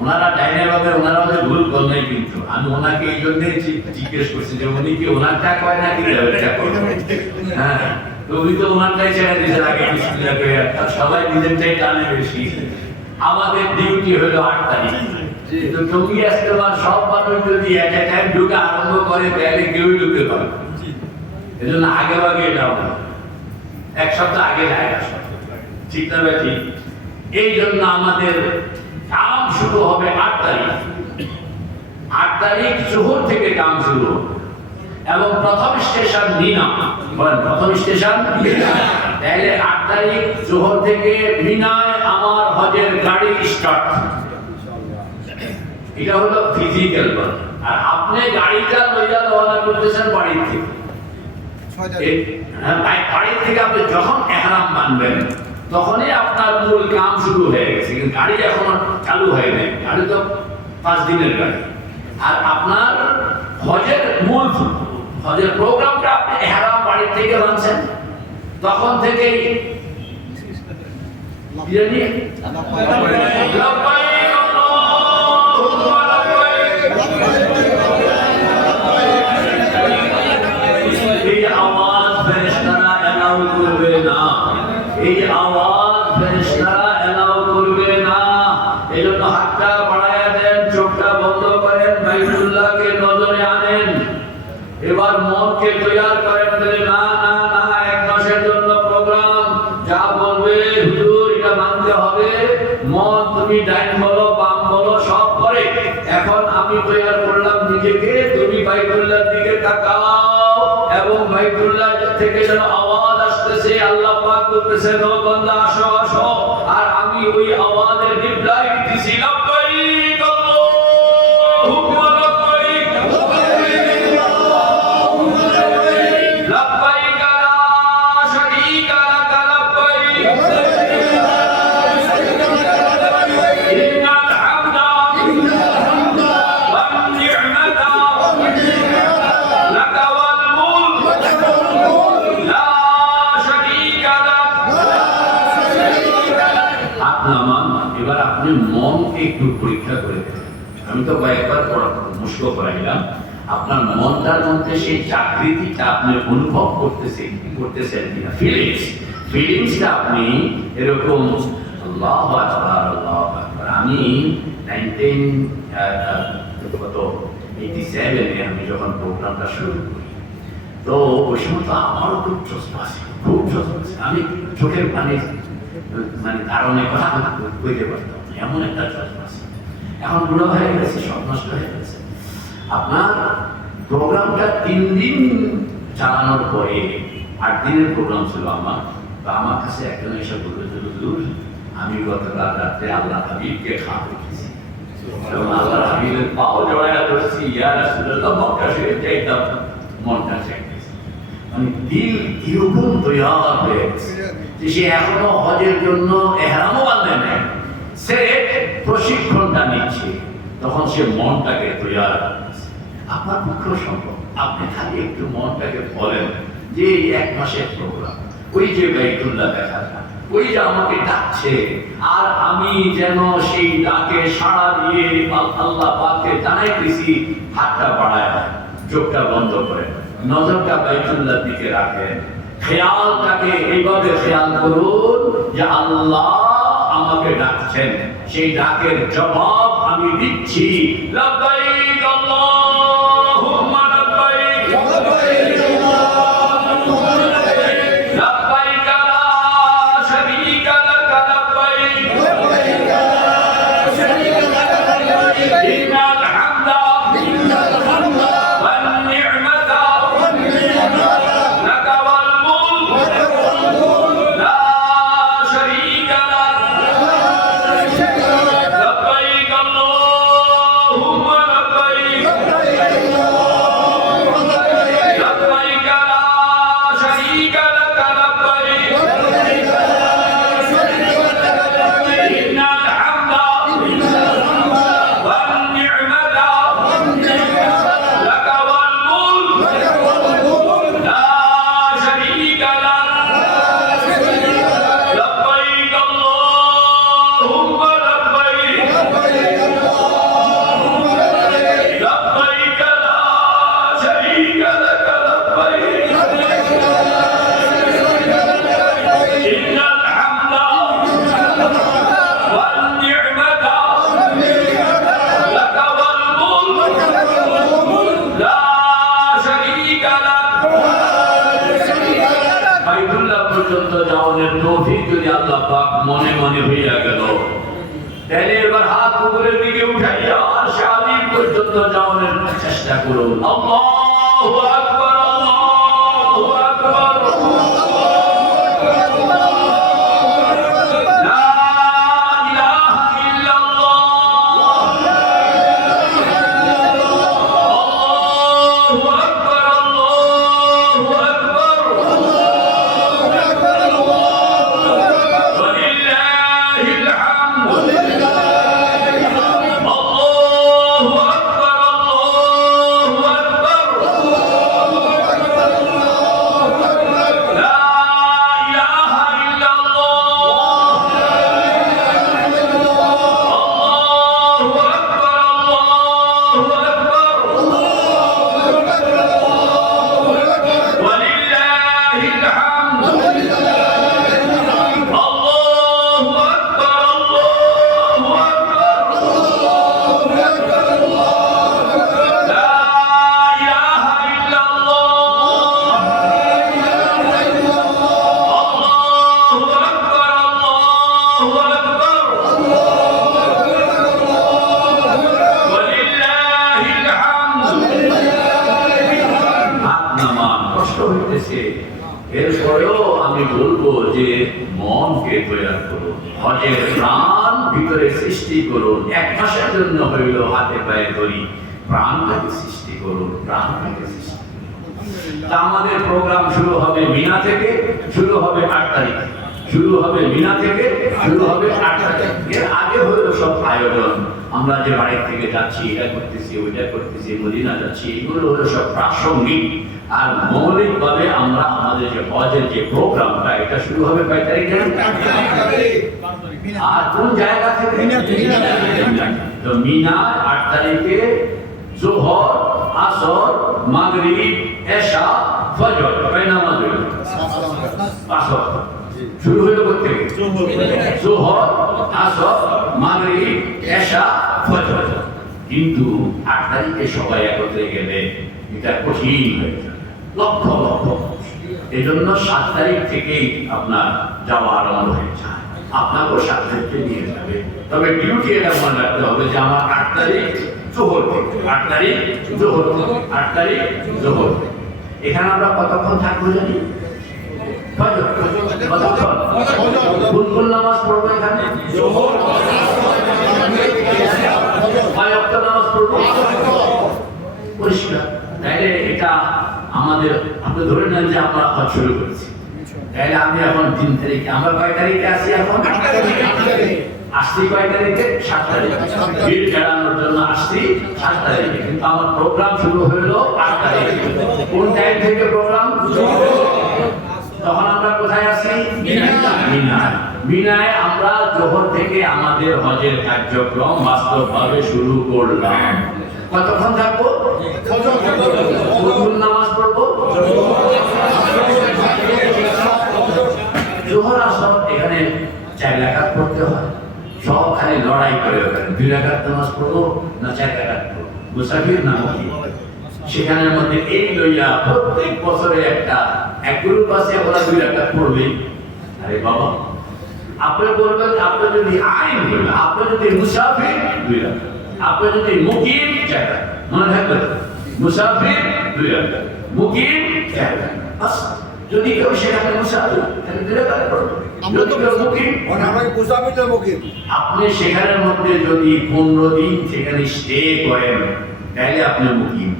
ওনারা ডাইনে ভাবে ওনারা ওদের ভুল কর নাই, কিন্তু আমি ওনাকে এই জন্য জিজ্ঞেস করছি যে উনি কি ওনারটা কয় নাকি রেওয়াজটা করে। হ্যাঁ, তো উনি তো ওনারটাই ছেড়ে দিয়েছেন আগে বিসমিল্লাহ করে, আর সবাই নিজেরটাই টানে বেশি। আমাদের ডিউটি হলো 8 তারিখ, তো টঙ্গী ইজতেমার সব মানুষ যদি এক এক টাইম ঢুকে আরম্ভ করে তাহলে কেউই ঢুকতে পারে। এজন্য আগে আগে এটা হবে, এক সপ্তাহ আগে যায় আসা, ঠিক না ভাই? ঠিক। এই জন্য আমাদের কাম শুরু হবে 8 তারিখ। 8 তারিখ জোহর থেকে কাম শুরু হবে এবং প্রথম স্টেশন মিনা। বলেন প্রথম স্টেশন মিনা। তাহলে 8 তারিখ জোহর থেকে মিনায় আমার হজের গাড়ি স্টার্ট। এটা হলো ফিজিক্যাল বল। আর আপনি গাড়িটা লইয়া রওনা করতেছেন বাড়ি থেকে। বাড়ি থেকে আপনি যখন ইহরাম বাঁধবেন তখনই আপনার মূল কাম শুরু হয়ে গেছে, কিন্তু গাড়ি এখনো চালু হয় নাই। গাড়ি তো 5 দিনের গাড়ি। আর আপনার হজের প্রোগ্রামটা আপনি ইহরাম বাড়ি থেকে বাঁধছেন, তখন থেকেই এই আওয়াজ ফেরেশতারা এলাও করবে না, এই আওয়াজ ফেরেশতারা এলাও করবে না। এজন্য হাতটা বাড়ায়া দেন, চোখটা বন্ধ করেন, বাইতুল্লাহকে নজরে আনেন। এবার মনকে তৈয়ার করেন যে না না না, 1 মাসের জন্য প্রোগ্রাম, যা বলবে হুজুর এটা মানতে হবে। মন তুমি ডাইন বলো বাম বলো সব করে। এখন আমি তৈয়ার করলাম নিজেকে, তুমি বাইতুল্লাহর দিকে তাকাও এবং বাইতুল্লাহ থেকে যেন আওয়াজ আসতেছে, আল্লাহ পাক বলতেছেন ও বান্দা আসো আসো, আর আমি ওই আওয়াজের রিপ্লাই দিতেছি লাব্বাইক আল্লাহুম্মা লাব্বাইক লাব্বাইক লা শারীকা লাক লাব্বাইক ইন্নাল হামদা ওয়ান নি'মাতা লাকা ওয়াল মুলক লা শারীকা লাক। এবার আপনি মনকে একটু পরীক্ষা করে দেখেন। আমি তো কয়েকবার পরামর্শ করাইলাম, আপনার মনটার মধ্যে সেই জাগৃতিটা আপনি অনুভব করতেছেন কিনা, ফিলিংসটা আপনি এরকম আল্লাহু আকবার আল্লাহু আকবার। আমি 1987 আমি যখন প্রোগ্রামটা শুরু করি, তো ওই সময় তো আমারও খুব চশমা ছিল, আমি চোখের পানি কারণে কথা কইতে পারতাম, এমন একটা চশমা ছিল। এখন বুড়ো হয়ে গেছে, সব নষ্ট হয়ে গেছে। আপনার প্রোগ্রামটা 3 দিন চালানোর পরে 8 দিনের প্রোগ্রাম ছিল আমার। তো আমার কাছে একজন এসে বললো যে হুজুর, আমি গতকাল রাতে আল্লাহ হাবিবকে খাওয়া দেখেছি এবং আল্লাহ হাবিবের পাও জড়াইয়া ধরছি, ইয়া রাসূলুল্লাহ মক্কা শরীফ যাইতাম, মনটা চাইতেছে। মানে দিল কিরকম তৈয়ার হয়ে গেছে যে সে এখনো হজের জন্য ইহরামও বাঁধে নাই, সে প্রশিক্ষণটা নিচ্ছে, তখন সে মনটাকে তৈয়ার করছে। আপনার পক্ষেও সম্ভব। আপনি খালি একটু মনটাকে বলেন যে 1 মাসের প্রোগ্রাম, ওই যে বাইতুল্লাহ দেখা যায়, ওই যে আমাকে ডাকছে, আর আমি যেন সেই ডাকে সাড়া দিয়ে আল্লাহ পাককে জানাইতেছি। হাতটা বাড়ায়, চোখটা বন্ধ করে, নজরটা বাইতুল্লাহর দিকে রাখেন, খেয়ালটাকে এইভাবে খেয়াল করুন যে আল্লাহ আমাকে ডাকছেন, সেই ডাকের জবাব আমি দিচ্ছি। লাব্বাইক আল্লাহুম্মা লাব্বাইক লাব্বাইক লাব্বাইক লা শারীকা লাক লাব্বাইক লাব্বাইক লা শারীকা লাক লাব্বাইক ইন্নাল হামদা ওয়ান নি'মাতা লাকা ওয়াল মুলক লা শারীকা লাক লাব্বাইক আল্লাহুম্মা লাব্বাইক এবার হাত উপরের দিকে উঠাইয়া আরশে আজিম পর্যন্ত যাওয়ার চেষ্টা করুন। আল্লাহু আকবার, আল্লাহু আকবার। লা ইলাহা ইল্লাল্লাহ। আল্লাহু আকবার, আল্লাহু আকবার। ওয়ালিল্লাহিল হামদ। আল্লাহু আকবার, আল্লাহু আকবার। লা ইলাহা ইল্লাল্লাহ। আল্লাহু আকবার, আল্লাহু আকবার। ওয়ালিল্লাহিল হামদ। আল্লাহু আকবার, আল্লাহু আকবার। লা ইলাহা ইল্লাল্লাহ। আল্লাহু আকবার, আল্লাহু আকবার। ওয়ালিল্লাহিল হামদ। হাত নামান, কষ্ট হইতেছে, এরপরেও আমি বলবো যে মনকে তৈরি করুন, হজের প্রাণ ভিতরে সৃষ্টি করুন। এক মাসের জন্য হইল হাতে পায়ে ধরি, প্রাণটাকে সৃষ্টি করুন, প্রাণটাকে সৃষ্টি করুন। তা আমাদের প্রোগ্রাম শুরু হবে মিনা থেকে, শুরু হবে 8 তারিখ, শুরু হবে মিনা থেকে, শুরু হবে 8 তারিখ। এর আগে হইল সব আয়োজন, আমরা যে বাড়ি থেকে যাচ্ছি, এটা করতেছি, ওইটা করতেছি, মদিনা যাচ্ছি, এগুলো হলো সব প্রাসঙ্গিক। আর মৌলিকভাবে আমরা আমাদের যে হজের যে প্রোগ্রামটা, এটা শুরু হবে কয় তারিখ জানেন? আর কোন জায়গা থেকে? তো মিনা 8 তারিখে যোহর, আসর, মাগরিব, এশা, ফজর, কয় নামাজ হইল? 5 ওয়াক্ত। শুরু হইল কোথা থেকে? যোহর, আসর, মাগরিব, এশা, ফজর। কিন্তু 8 তারিখে সবাই একত্রে গেলে এটা কঠিন হয়ে যাবে, লক্ষ লক্ষ। এই জন্য 7 তারিখ থেকেই আপনার যাওয়া আরম্ভ হয়ে যায়, আপনাকেও 7 তারিখে নিয়ে যাবে। তবে ডিউটি এটা মনে রাখতে হবে যে আমার 8 তারিখ জোহর থেকে, 8 তারিখ জোহর থেকে, 8 তারিখ জোহর থেকে। এখানে আমরা কতক্ষণ থাকবো জানি? ফজর। কতক্ষণ? কোন নামাজ পড়বো এখানে? জোহর, কয় ওয়াক্ত নামাজ পড়বো? পরিষ্কার। তাইলে এটা আমাদের, আপনি ধরে নেন যে আমরা হজ শুরু করেছি, তাইলে আমি এখন 3 তারিখে, আমরা কয় তারিখে আসি এখন? আসছি কয় তারিখে? 7 তারিখে। ভিড় এড়ানোর জন্য আসছি 7 তারিখে, কিন্তু আমার প্রোগ্রাম শুরু হলো 8 তারিখে। কোন টাইম থেকে প্রোগ্রাম? তখন আমরা কোথায় আসি? মিনায়। মিনায় আমরা জোহর থেকে আমাদের হজের কার্যক্রম বাস্তবভাবে শুরু করলাম। কতক্ষণ থাকবো? কোন নামাজ পড়বো? জোহর, আসর এখানে 4 রাকাত পড়তে হয়। সব খালি লড়াই করে, ওখানে 2 রাকাত নামাজ পড়বো না 4 রাকাত পড়বো, মুসাফির না মুকিম। সেখানের মধ্যে এই লইয়া প্রত্যেক বছরে এক গ্রুপ আছে, ওরা 2 রাকাত পড়বে। আরে বাবা, আপনি বলবেন, আপনি যদি আইন বলবেন, আপনি যদি মুসাফির 2 রাকাত, আপনি যদি মুকিম 4 রাকাত। মনে থাকবে, মুসাফির 2 রাকাত, মুকিম 4 রাকাত। যদি কেউ সেখানে মুসাফির, তাহলে 2 রাকাত পড়বে। যদি কেউ মুকিম, আপনি সেখানের মধ্যে যদি 15 দিন সেখানে স্টে করেন, তাহলে আপনি মুকিম।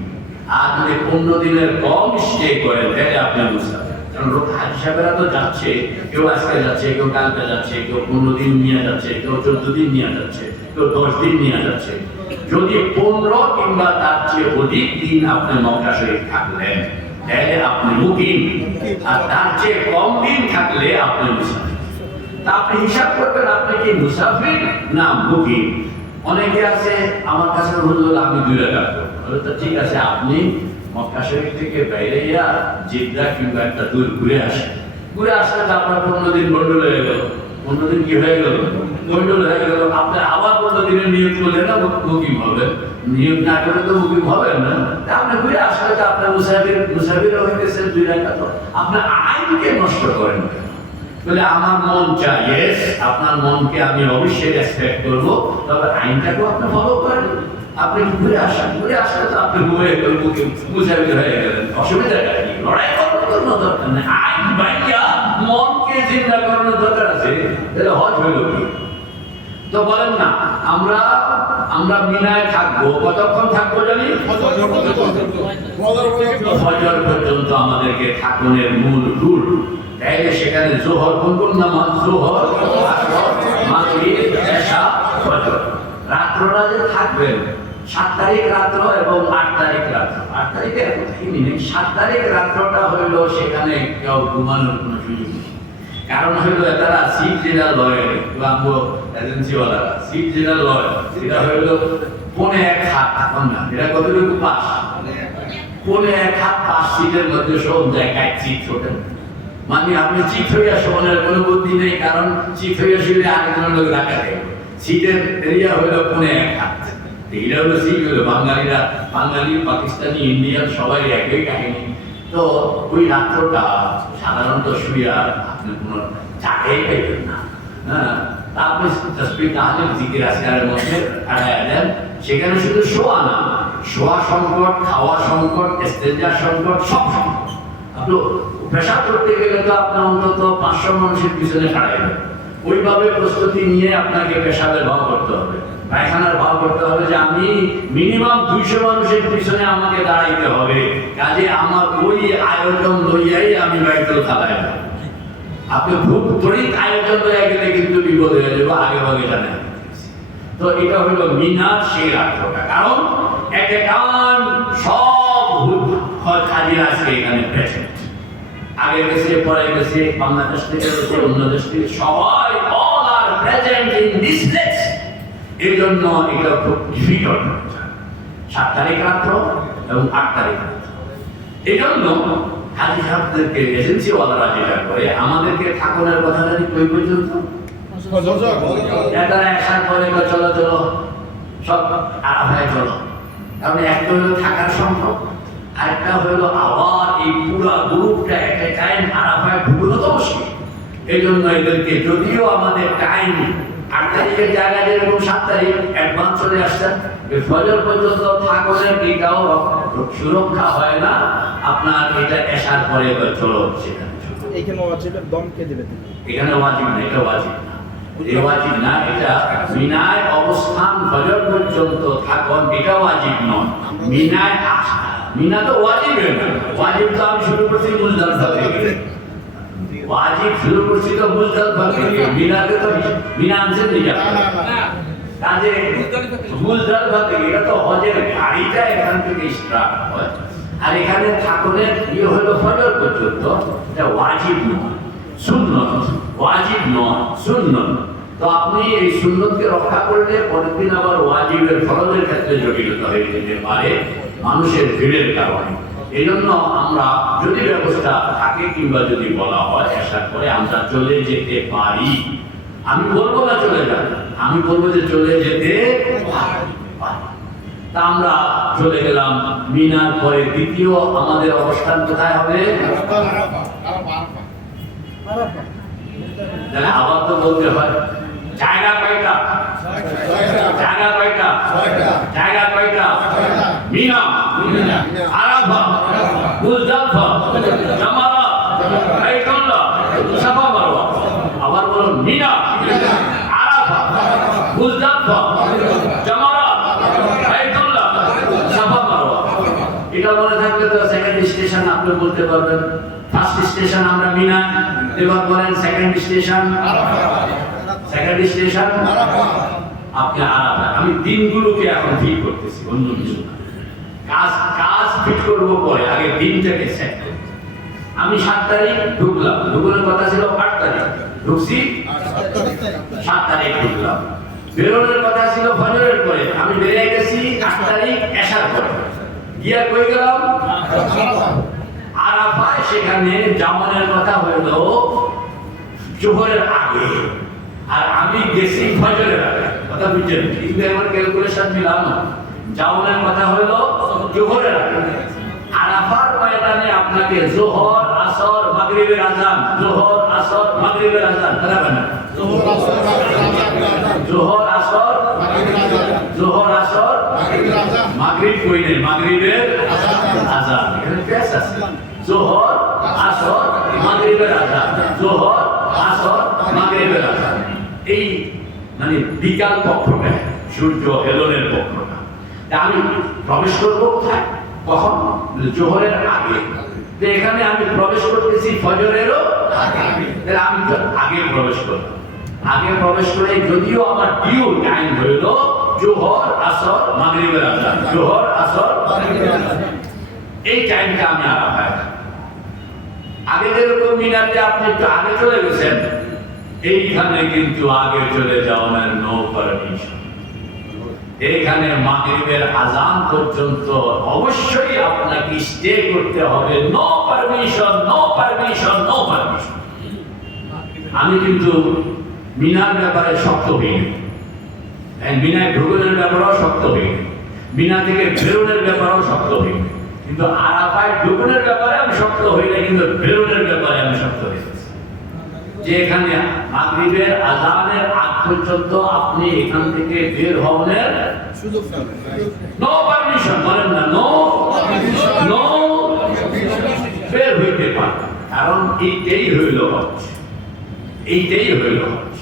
আর যদি 15 দিনের কম স্টে করেন, তাহলে আপনি মুসাফির। কারণ হাজি সাহেবেরা তো যাচ্ছে, কেউ আজকে যাচ্ছে, কেউ কালকে যাচ্ছে, কেউ 15 দিন নিয়ে যাচ্ছে, কেউ 14 দিন নিয়ে যাচ্ছে, কেউ 10 দিন নিয়ে যাচ্ছে। যদি 15 কিংবা তার চেয়ে অধিক দিন আপনি মক্কা শরীফ থাকলেন, তাহলে আপনি মুকিম। আর তার চেয়ে কম দিন থাকলে আপনি মুসাফির। তা আপনি হিসাব করবেন, আপনি কি মুসাফির না মুকিম। অনেকে আছে আমার কাছে বলল আমি 2 রাকাত পড়ব। তো ঠিক আছে, আপনি মক্কা শরীফ থেকে বাইরে গিয়া জিদ্দা কিংবা একটা দূর ঘুরে আসেন। ঘুরে আসলে আপনার 15 দিন গন্ডল হয়ে গেল। 15 দিন কি হয়ে গেল? গন্ডল হয়ে গেল। আপনি আবার 15 দিনের নিয়োগ করলেন না, মুকিম হবেন। নিয়োগ না করলে তো মুকিম হবেন না। আপনি ঘুরে আসলে তো আপনার মুসাফির হইতেছেন 2 রাকাত। আপনি আইনকে নষ্ট করেন। বলে আমার মন চাই, ইয়েস আপনার মনকে আমি অবশ্যই রেসপেক্ট করবো, তবে আইনটাকেও আপনি ফলো করেন। আপনি ঘুরে আসেন, ঘুরে আসলে তো আপনি ঘুরে বুঝে হয়ে গেলেন, অসুবিধাটা কি? লড়াই করার কোনো দরকার নেই, আইন বাইয়া মনকে চিন্তা করানোর দরকার আছে, তাহলে হজ হইল কি? তো বলেন না, আমরা মিনায় থাকবো, কতক্ষণ থাকবো জানি? ফজর পর্যন্ত আমাদেরকে থাকনের মূল রুল। তাইলে সেখানে জোহর কোন নামাজ? জোহর, মাগরিব, এশা, ফজর। রাত্রটা যে থাকবেন 7 তারিখ রাত্র এবং 8 তারিখ রাত্র। 8 তারিখের কথাই নেই, 7 তারিখ রাত্রটা হইল সেখানে কেউ ঘুমানোর কোনো সুযোগ নেই। কারণ হইলো তারা সিট যেটা লয়, বাম্বো এজেন্সিওয়ালারা সিট যেটা লয় সেটা হইলো 1.5 হাত, এখন না এটা কতটুকু পাস, 1.5 হাত পাস সিটের মধ্যে সব জায়গায় চিট ছোটেন। মানে আপনি চিট হইয়া শোনের কোনো বুদ্ধি নেই, কারণ চিট হইয়া শুলে আরেকজনের লোক রাখা যায়। সিটের এরিয়া হইলো 1.5 হাত। এইটা হলো সিট হইলো বাঙালি, পাকিস্তানি, ইন্ডিয়ান সবাই একই কাহিনী। তো ওই রাত্রটা সাধারণত শুয়া আপনি কোনো চাটাই পাইবেন না। হ্যাঁ, তারপরে তসবিহ তাহলিল জিকির আসকারের মধ্যে দেন। সেখানে শুধু শোয়া না, শোয়া সংকট, খাওয়া সংকট, ইস্তেঞ্জা সংকট, সব সংকট। আপনি পেশাব করতে গেলে তো আপনার অন্তত 500 মানুষের পিছনে খাড়াইবেন। ওইভাবে প্রস্তুতি নিয়ে আপনাকে পেশাবের ভাও করতে হবে, পায়খানার ভাও করতে হবে যে আমি মিনিমাম 200 মানুষের পিছনে আমাকে দাঁড়াইতে হবে। কাজে আমার ওই আয়োজন লইয়াই আমি বাইতুল খালায় যাব। আপনি খুব ত্বরিত আয়োজন লইয়া গেলে কিন্তু বিপদ হয়ে যাবে, আগে ভাগে জানেন। তো এটা হলো মিনার সেই রাত্রটা, কারণ একে কান সব হাজির আছে এখানে প্রেজেন্ট। আগে গেছে, পরে গেছে, বাংলাদেশ থেকে গেছে, অন্য দেশ থেকে, সবাই all are present in this place। এই জন্য এটা খুব ডিফিকাল্ট। 7 তারিখ রাত্র এবং 8 তারিখ রাত্র। এই জন্য হাজি সাহেবদেরকে এজেন্সিওয়ালারা যেটা করে, আমাদেরকে ঠাকুরের কথা জানি কই পর্যন্ত এটা আসার পরে চলো চলো সব আরাফায় চলো। কারণ একটা হলো থাকার সম্ভব, আরেকটা হলো আবার এই পুরো গ্রুপটা একটা টাইম আরাফায় ঢুকলো তো মুশকিল। এই জন্য এদেরকে যদিও আমাদের টাইম 8 তারিখের জায়গায় যেরকম 7 তারিখ অ্যাডভান্স চলে আসছেন, ফজর পর্যন্ত থাকনের এটাও সুরক্ষা হয় না আপনার। এটা এসার পরে চলো সেখানে এখানে ওয়াজিবের দম কে দিবে? এখানে ওয়াজিব না, এটা ওয়াজিব না, এই ওয়াজিব না। এটা মিনায় অবস্থান ফজর পর্যন্ত থাকুন, এটা ওয়াজিব নয়। মিনায় আসা, মিনা তো ওয়াজিব না। ওয়াজিব তো আমি শুরু করছি মুজদালিফা থেকে, ওয়াজিব শুরু করছি তো মুজদালিফা থেকে। মিনাতে তো মিনা আনছেন দিকে কাজে মুজদালিফা থেকে। এটা তো হজের গাড়িটা এখান থেকে স্টার্ট হয়, আর এখানে থাকুনের ইয়ে হলো ফজর পর্যন্ত। এটা ওয়াজিব নয়, সুন্নত। ওয়াজিব নয়, সুন্নত। তো আপনি এই সুন্নতকে রক্ষা করলে পরের দিন আবার ওয়াজিবের ফরজের ক্ষেত্রে জটিলতা হয়ে যেতে পারে মানুষের ভিড়ের কারণে। এই জন্য আমরা যদি ব্যবস্থা থাকে কিংবা যদি বলা হয় আসার পরে আমরা চলে যেতে পারি, আমি বলবো না চলে যান, আমি বলবো যে চলে যেতে পারি। তা আমরা চলে গেলাম মিনার পরে দ্বিতীয় আমাদের অবস্থান কোথায় হবে? আবার তো বলতে হয় জায়গা কয়টা, জায়গা কয়টা, জায়গা কয়টা? মিনা, আরাফা, মুজদালিফা, জামারাত, বাইতুল্লাহ, সাফা মারওয়া। আবার বলুন মিনা, আরাফা, মুজদালিফা, জামারাত, বাইতুল্লাহ, সাফা মারওয়া। এটা মনে থাকলে তো সেকেন্ড স্টেশন আপনি বলতে পারবেন। ফার্স্ট স্টেশন আমরা মিনা, এবার বলেন second station Arafah, second station Arafah, আপনি আরাফা। আমি দিনগুলোকে এখন ঠিক করতেছি, অন্য কিছু না। কাজ ফিট করবো পরে, আগে দিনটাকে সেট করব। আমি 7 তারিখ ঢুকলাম, ঢুকানোর কথা ছিল 8 তারিখ, ঢুকছি 7 তারিখ ঢুকলাম। বেরোনোর কথা ছিল ফজরের পরে, আমি বেরিয়ে গেছি 8 তারিখ এশার পরে। গিয়া কই গেলাম? আরাফায়। সেখানে জামানের কথা হলো জোহরের আগে, আর আমি গেছি ফজরের আগে। কথা বুঝছেন? কিন্তু আমার ক্যালকুলেশন মিলানো। জামানের কথা হলো জোহরের আগে। আরাফার ময়দানে আপনাকে জোহর, আসর মাগরিবের আযান, যোহর আসর মাগরিবের আযান, বরাবর না? যোহর আসর মাগরিব কইলে মাগরিবের আযান, এখানে পেশ আছে। যোহর আসর মাগরিবের আযান, যোহর আসর মাগরিবের আযান, এই মানে বিকাল পক্ষটা, সূর্য হেলনের পক্ষটা। তা আমি প্রবেশ করবো কোথায়? কখন? জোহরের আগে। তো এখানে আমি প্রবেশ করতেছি ফজরেরও আগে, তাহলে আমি তো আগে প্রবেশ করলাম। আগে প্রবেশ করে যদিও আমার ডিউ টাইম হইল জোহর আসর মাগরিবের আযান, জোহর আসর মাগরিবের আযান, এই টাইমটা আমি আরাফায়। আগে যেরকম মিনাতে আপনি একটু আগে চলে গেছেন, এইখানে কিন্তু আগে চলে যাওয়ার নো পারমিশন। এইখানে মাগরিবের আযান পর্যন্ত অবশ্যই আপনাকে স্টে করতে হবে। No permission, no permission, no permission. আমি কিন্তু মিনার ব্যাপারে শক্ত হই, মিনায় ঢুকনের ব্যাপারেও শক্ত হই, মিনা থেকে বেরোনের ব্যাপারেও শক্ত হই, কিন্তু আরাফায় ঢুকনের ব্যাপারে আমি শক্ত হই না, কিন্তু বেরোনের ব্যাপারে আমি শক্ত হই। যে এখানে মাগরিবের আযানের আগ পর্যন্ত আপনি এখান থেকে বের হওয়ার সুযোগ নেই, নো পারমিশন, বলেন না নো নো, বের হইতে পারেন। কারণ এইটাই হইল হজ, এইটাই হইল হজ।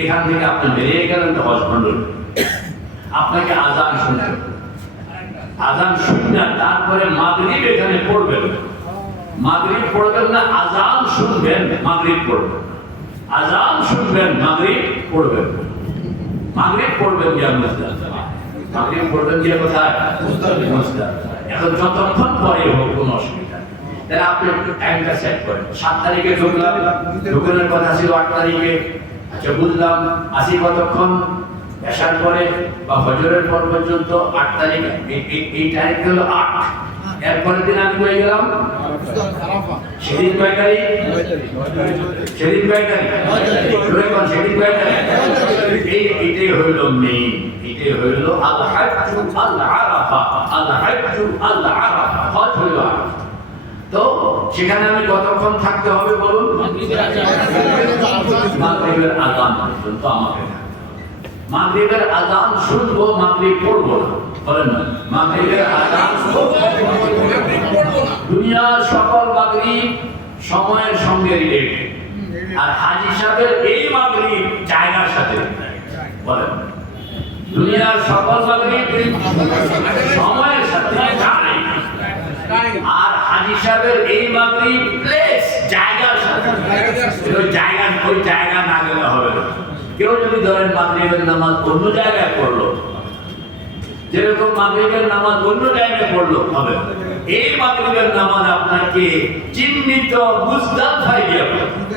এখান থেকে আপনি বেরিয়ে গেলেন তো হজ ভণ্ড, আপনাকে আযান শুনতে হবে। আযান শুনবেন, তারপরে মাগরিব এখানে পড়বেন, মাগরিব পড়বেন না, আযান শুনবেন, মাগরিব পড়বেন, আযান শুনবেন, মাগরিব পড়বেন। মাগরিব পড়বেন গিয়া মুজদালিফা, মাগরিব পড়বেন গিয়া কোথায়? মুজদালিফা। এখন যতক্ষণ পরে হোক কোনো অসুবিধা নেই। তাহলে আপনি একটু টাইমটা সেট করেন। 7 তারিখে ঢুকলাম, ঢুকনের কথা ছিল 8 তারিখে, আচ্ছা বুঝলাম আসি কতক্ষণ? এশার পরে বা ফজরের পর পর্যন্ত 8 তারিখ, এই তারিখ হলো 8। এরপরের দিন আমি কই গেলাম? সেদিন কয় তারিখ? সেদিন কয় তারিখ? সেদিন কয় তারিখ? এইটাই হইল মেইন, এটাই হইল আল হাজ্জু আল আরাফা, আল হাজ্জু আল আরাফা, হজ হইল আরাফা। তো সেখানে আমি কতক্ষণ থাকতে হবে বলুন? মাগরিবের আযান পর্যন্ত আমাকে থাকতে হবে। মাগরিবের আযান শুনবো, মাগরিব পড়বো না, বলেন না? মাগরিবের আযান দুনিয়ার সকল মাগরিব সময়ের সঙ্গে রিলেটেড, আর হাজী সাহেবের এই মাগরিব জায়গার সাথে বলেন। দুনিয়ার সকল মাগরিব সময়ের সাথে, আর হাজী সাহেবের এই মাগরিব প্লেস জায়গার সাথে। ওই জায়গা না গেলে হবে না। কেউ যদি ধরেন মাগরিবের নামাজ অন্য জায়গায় পড়লো, যেরকম মাগরিবের নামাজ অন্য জায়গায় পড়লো হবে, এই মাগরিবের নামাজ আপনাকে চিহ্নিত মুজদালিফায় গিয়ে পড়তে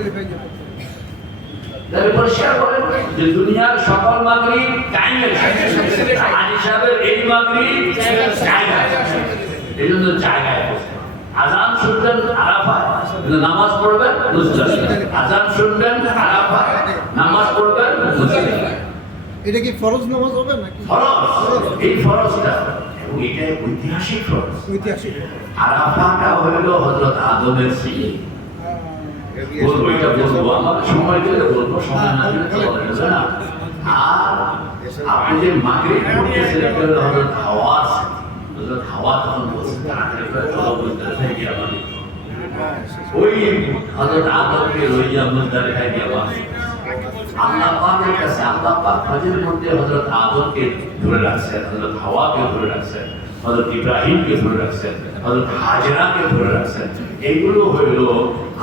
হবে। পরিষ্কার করেন যে দুনিয়ার সকল মাগরিব টাইমের সাথে, হাজী সাহেবের এই মাগরিব জায়গায়, এই জন্য জায়গায় বসতে। আযান শুনবেন আরাফায়, নামাজ পড়বেন মুজদালিফায়। আযান শুনবেন আরাফায়, নামাজ পড়বেন মুজদালিফায়। এটা কি ফরজ নামাজ হবে নাকি? ফরজ, এই ফরজটা, এবং এটা ঐতিহাসিক ফরজ। ঐতিহাসিক আরাফাটা হইল হযরত আদমের সিঁড়ি। বলবো, এটা বলবো, আমাদের সময় দিলে বলবো, সময় না দিলে চলে যাবে না। আর আপনি যে মাগরিব পড়তেছেন, এটা হলো হযরত হাওয়ার সিঁড়ি। হযরত হাওয়া তখন বলছে তাড়াতাড়ি করে চলো মুজদালিফায় গিয়ে বাঁধি। ওই হযরত আদমকে লইয়া মুজদালিফায় গিয়ে বাঁধি। আল্লাহ পাকের কাছে আল্লাহ পাক হজের মধ্যে হযরত আদমকে ধরে রাখছেন, হযরত হাওয়াকে ধরে রাখছেন, হযরত ইব্রাহিমকে ধরে রাখছেন, হযরত হাজরাকে ধরে রাখছেন। এগুলো হইল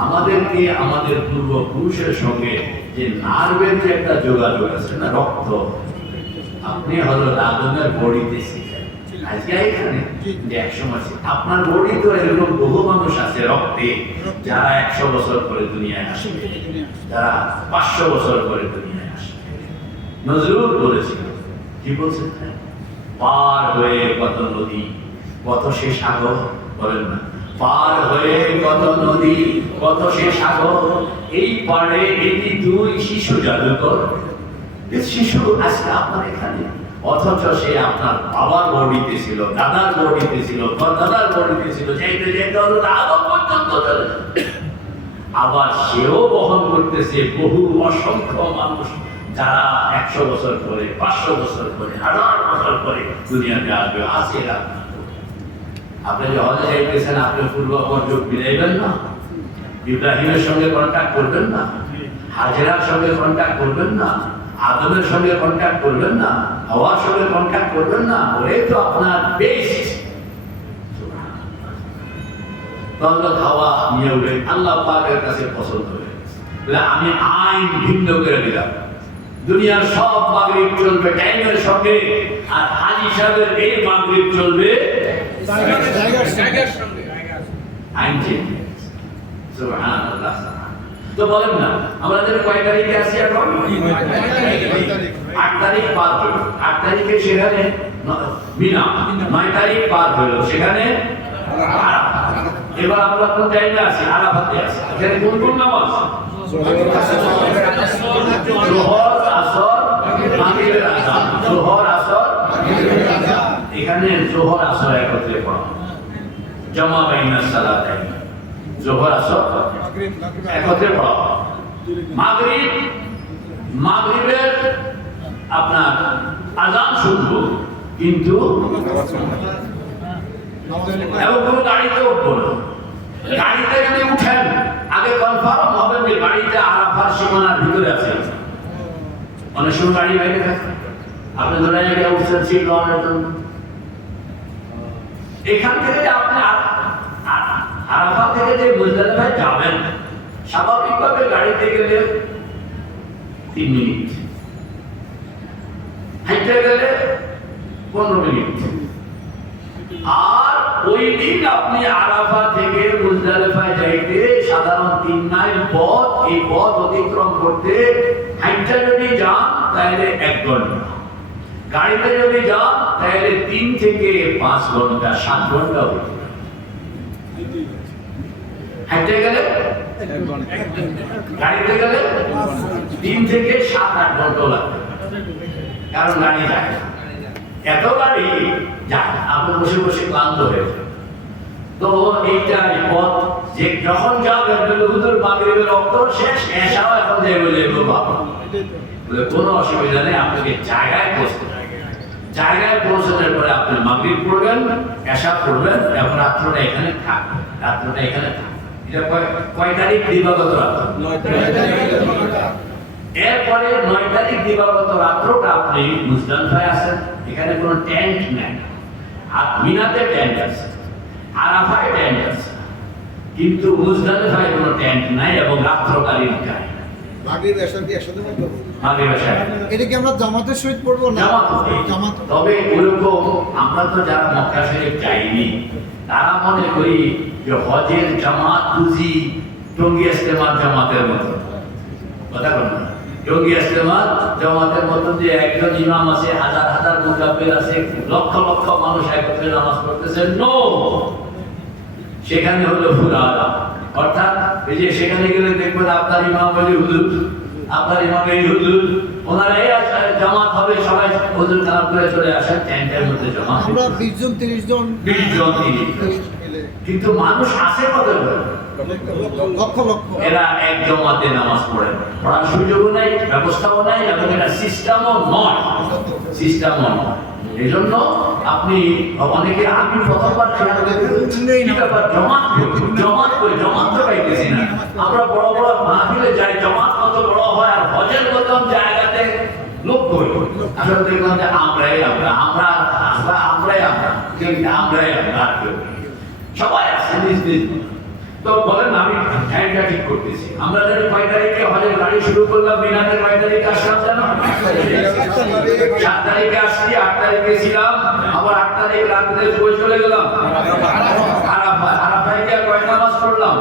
আমাদেরকে আমাদের পূর্বপুরুষের সঙ্গে যে নার্ভের যে একটা যোগাযোগ আছে না, রক্ত। আপনি হযরত আদমের বডিতে শিখেন, আজকে এখানে যে 100 মাস আপনার বডি তো এরকম বহু মানুষ আছে রক্তে, যারা 100 বছর পরে দুনিয়ায় আসে, যারা 500 বছর পরে দুনিয়ায় আসে। নজরুল বলেছিল, কি বলছেন? পার হয়ে কত নদী, কত সে সাগর, বলেন না? পার হয়ে কত নদী, কত সে সাগর, এই পাড়ে এটি 2 শিশু জাদুকর। এই শিশু আজকে আপনার এখানে, অথচ সে আপনার বাবার বডিতে ছিল, দাদার বডিতে ছিল, দাদার বডিতে ছিল, যাইতে যাইতে আদম পর্যন্ত চলে যাবে। আবার সেও বহন করতেছে বহু অসংখ্য মানুষ যারা 100 বছর পরে, 500 বছর পরে, 1000 বছর পরে দুনিয়াতে আসবে। আছে আপনি যে হজে যাইতেছেন, আপনি পূর্বপর যোগ মিলাইবেন না, ইব্রাহিমের সঙ্গে কন্ট্যাক্ট করবেন না, হাজেরার সঙ্গে কন্ট্যাক্ট করবেন না, আদমের সঙ্গে কন্ট্যাক্ট করবেন না, হাওয়ার সঙ্গে কন্ট্যাক্ট করবেন না। ওরাই তো আপনার বেস্ট। তাহলে হাওয়া নিয়ে উঠে আল্লাহ পাকের কাছে পছন্দ হয়ে গেছে। আমি আইন ভিন্ন করে দিলাম, দুনিয়ার সব মাগরিব চলবে টাইমের সঙ্গে, আর হাজি সাহেবের এই মাগরিব চলবে জায়গার সঙ্গে। আইন চেঞ্জ। সুবহানাল্লাহ। তো বলেন না, আমাদের কয় তারিখে আছি এখন? 8 তারিখ পার হলো। 8 তারিখে সেখানে মিনা, 9 তারিখ পার হলো সেখানে আরাফাত। এবার আমরা কোন টাইমে আছি? আরাফাতে আছি। এখানে কোন কোন নামাজ? যোহর, আসর, মাগরিবের আযান। যোহর, আসর, মাগরিবের আযান। এখানে যোহর আসর একত্রে পড়া, জামা বাইনাস সালাতাইন। যোহর আসর একত্রে পড়া। মাগরিবের আপনার আযান শুনবো, কিন্তু এবং কোনো গাড়িতে উঠবো না। গাড়িতে যদি উঠেন আগে কনফার্ম হবে যে গাড়িটা আরাফার সীমানার ভিতরে আছে। অনেক সময় গাড়ি বাইরে থাকে, আপনি ধরে জায়গায় উঠছেন সিট লওয়ার জন্য, এখান থেকে যে আপনি আরাফা থেকে যে মুজদালিফায় যাবেন, স্বাভাবিকভাবে গাড়িতে গেলে 3 মিনিট, হাঁটতে গেলে 15 মিনিট। আর ওই দিন আপনি আরাফা থেকে মুজদালিফায় যাইতে সাধারণ 3 মাইল পথ, এই পথ অতিক্রম করতে হাঁটতে যদি যান তাহলে 1 ঘন্টা, গাড়িতে যদি যান তাহলে 3 থেকে 5 ঘন্টা, 7 ঘন্টা হতে পারে। হাঁটতে গেলে, গাড়িতে গেলে 3 থেকে 7-8 ঘন্টা লাগবে, কারণ গাড়ি যায়, এত গাড়ি যায়, আপনি বসে বসে ক্লান্ত হয়ে যান। তো এইটা পথ যে যখন যাবেন হুজুর মাগরিবের ওয়াক্ত শেষ, এশাও এখন যাই বলে বাবা বলে কোনো অসুবিধা নেই, আপনাকে জায়গায় পৌঁছতে হবে। জায়গায় পৌঁছানোর পরে আপনি মাগরিব পড়বেন, এশা পড়বেন, এবং রাত্রটা এখানে থাকবেন, রাত্রটা এখানে থাকবেন। এটা কয় তারিখ? দিবাগত রাত্র 9 তারিখ। এরপরে 9 তারিখ দিবাগত রাত্রটা আপনি মুজদালিফায় আছেন, এখানে কোনো টেন্ট নেই। আর মিনাতে টেন্ট আছে, আরাফায় টেন্ট আছে, কিন্তু মুজদালিফায় কোনো টেন্ট নাই এবং রাত্রকালীন টাইম। মাগরিব এশা কি একসাথে পড়বো? মাগরিব এশা এটা কি আমরা জামাতের সহিত পড়বো না? জামাত। তবে ওরকম আমরা তো যারা মক্কা শরীফ যাইনি, তারা মনে করি যে হজের জামাত বুঝি টঙ্গী ইজতেমার জামাতের মতো। কথা বলেন না, টঙ্গী ইজতেমার জামাতের মতো যে একজন ইমাম আছে, হাজার হাজার মুকাব্বির আছে, লক্ষ লক্ষ মানুষ একত্রে নামাজ পড়তেছে, নো। সেখানে হলো ফুরাদা, অর্থাৎ এই যে সেখানে গেলে দেখবেন আপনার ইমাম বলি হুজুর, আপনার ইমাম এই হুজুর, ওনারা এই জামাত হবে, সবাই হুজুর খারাপ করে চলে আসেন, টেন্টের মধ্যে জমা। আমরা 20 জন 30 জন, 20 জন 30 জন, কিন্তু মানুষ আছে কত জন? লক্ষ লক্ষ। এরা এক জমাতে নামাজ পড়ে, পড়ার সুযোগও নাই, ব্যবস্থাও নাই, এবং এটা সিস্টেমও নয়, সিস্টেমও নয়। এই জন্য আপনি অনেকে, আমি প্রথমবার জমাত তো পাইতেছি না। আমরা বড় বড় মাহফিলে যাই, জমাত কত বড় হয়, আর হজের মতন জায়গাতে লোক করি। আসলে দেখলাম যে আমরাই আমরা সবাই আছে নিজ নিজ। তো বলেন আমি টাইমটা ঠিক করতেছি। আমরা জানি 6 তারিখে হজের গাড়ি শুরু করলাম, মিনাতে 6 তারিখে আসলাম, জানো 7 তারিখে আসছি, 8 তারিখে ছিলাম, আবার 8 তারিখ রাত্রে চলে গেলাম আরাফায় গিয়ে কয় নামাজ পড়লাম?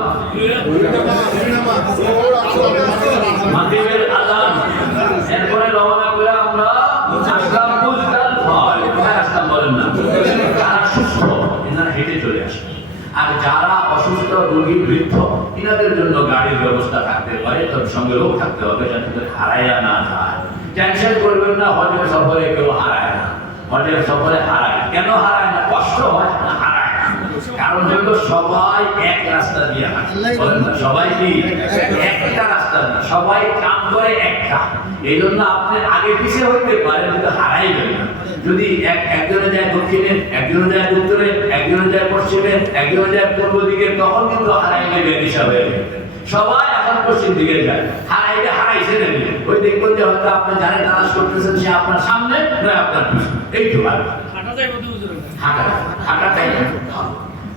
মাগরিবের আযান। এরপরে রওনা করে আমরা আসলাম মুজদালিফায়। কোথায় আসলাম বলেন না? যারা সুস্থ এনারা হেঁটে চলে আসেন, আর যারা অসুস্থ, রোগী, বৃদ্ধ, এনাদের জন্য গাড়ির ব্যবস্থা থাকতে পারে, তবে সঙ্গে লোক থাকতে হবে যাতে হারাইয়া না যায়। টেনশন করবেন না, হজের সফরে কেউ হারায় না, হজের সফরে হারায়। কেন হারায় না? কষ্ট হয় না, হারায় না। কারণ কারণ হলো সবাই এক রাস্তা দিয়ে হাঁটে, বলেন না? সবাই কি একটা রাস্তা দিয়ে, সবাই কাম করে একটা। এই জন্য আপনি আগে পিছিয়ে হইতে পারেন, কিন্তু হারাইবেন না। যদি একজনে যায় দক্ষিণে, একজনে যায় উত্তরে, একজনে যায় পশ্চিমে, একজনে যায় পূর্ব দিকে, তখন কিন্তু হারাইলে বেদিশা হয়ে যাবে। সবাই এখন পশ্চিম দিকে যায়, হারাইলে হারাইছে নেবে। ওই দেখবেন যে হয়তো আপনি যারা তালাশ করতেছেন সে আপনার সামনে নয় আপনার পিছনে, এই তো হাঁটাটাই।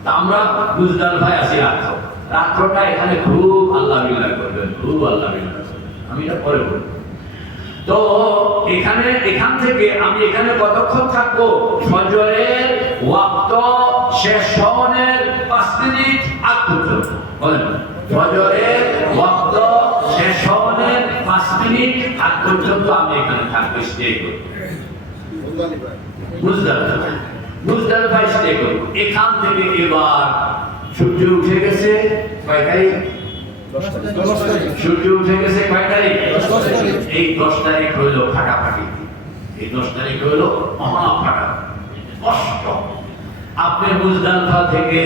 তা আমরা গুজরাল ভাই আছি রাত্রটা এখানে খুব আল্লাহ বিল্লাহ করবেন, খুব আল্লাহ বিল্লাহ করবেন। আমি এটা পরে বলবো। তো এখান থেকে আমি এখানে কতক্ষণ থাকবো? ফজরের ওয়াক্ত শেষ হওয়ার 5 মিনিট আগ পর্যন্ত। বলেন, ফজরের ওয়াক্ত শেষ হওয়ার 5 মিনিট আগ পর্যন্ত আমি এখানে থাকবো, স্টে করবো। মুজদালিফায় স্টে করবো। এখান থেকে এবার সূর্য উঠে গেছে কয় তারিখ? 10 তারিখ। সূর্য উঠে গেছে কয় তারিখ? 10 তারিখ। এই 10 তারিখ হইল ফাটাফাটি, এই 10 তারিখ হইল মহা ফাটাফাটি, কষ্ট। আপনি মুজদালিফা থেকে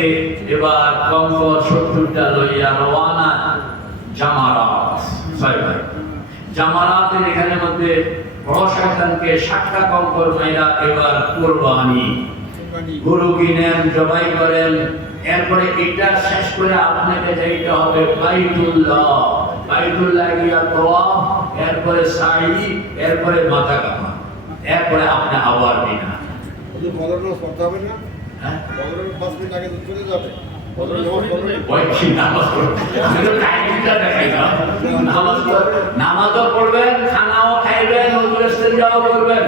এবার কঙ্কর 70টা লইয়া রওয়ানা জামারাত। ছয় ভাই জামারাতের এখানে মধ্যে বড় শয়তানকে 60টা কঙ্কর মাইরা এবার কুরবানি, গরু কিনেন, জবাই করেন। এরপরে এটা শেষ করে আপনাকে যাইতে হবে বাইতুল্লাহ, বাইতুল্লাহ গিয়া তাওয়াফ, এরপরে সাই, এরপরে মাথা কামা, এরপরে আপনি আবার মিনা। ওই ফজরের পড়তে হবে না? হ্যাঁ, ফজরের 5 মিনিট আগে তো চলে যাবে। ফজরের ওই কি নামাজ পড়বেন? আমি তো টাইমটা দেখাই না। নামাজও পড়বেন, খানাও খাইবেন, ওযু ইস্তেঞ্জাও করবেন।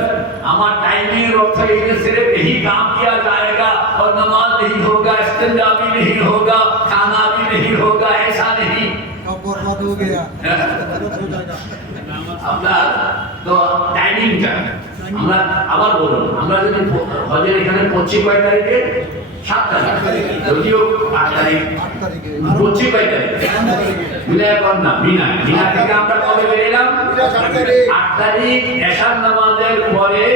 আমার টাইমিং রক্ষা ये सिर्फ यही काम किया जाएगा और नमाज नहीं होगा, इस्तेंजा भी नहीं होगा, खाना भी नहीं होगा, ऐसा नहीं। সব বরবাদ হয়ে গেয়া। আপনার তো টাইমিংটা আমরা আবার বলুন, আমরা যদি হজের এখানে পৌঁছি কয় তারিখে? 7 তারিখ, যদিও 8 তারিখ 8 তারিখে। পৌঁছি কয় তারিখে? মিনা এখন না, মিনা থেকে আমরা কবে বেরিয়েলাম? 8 তারিখ এশার নামাজের পরে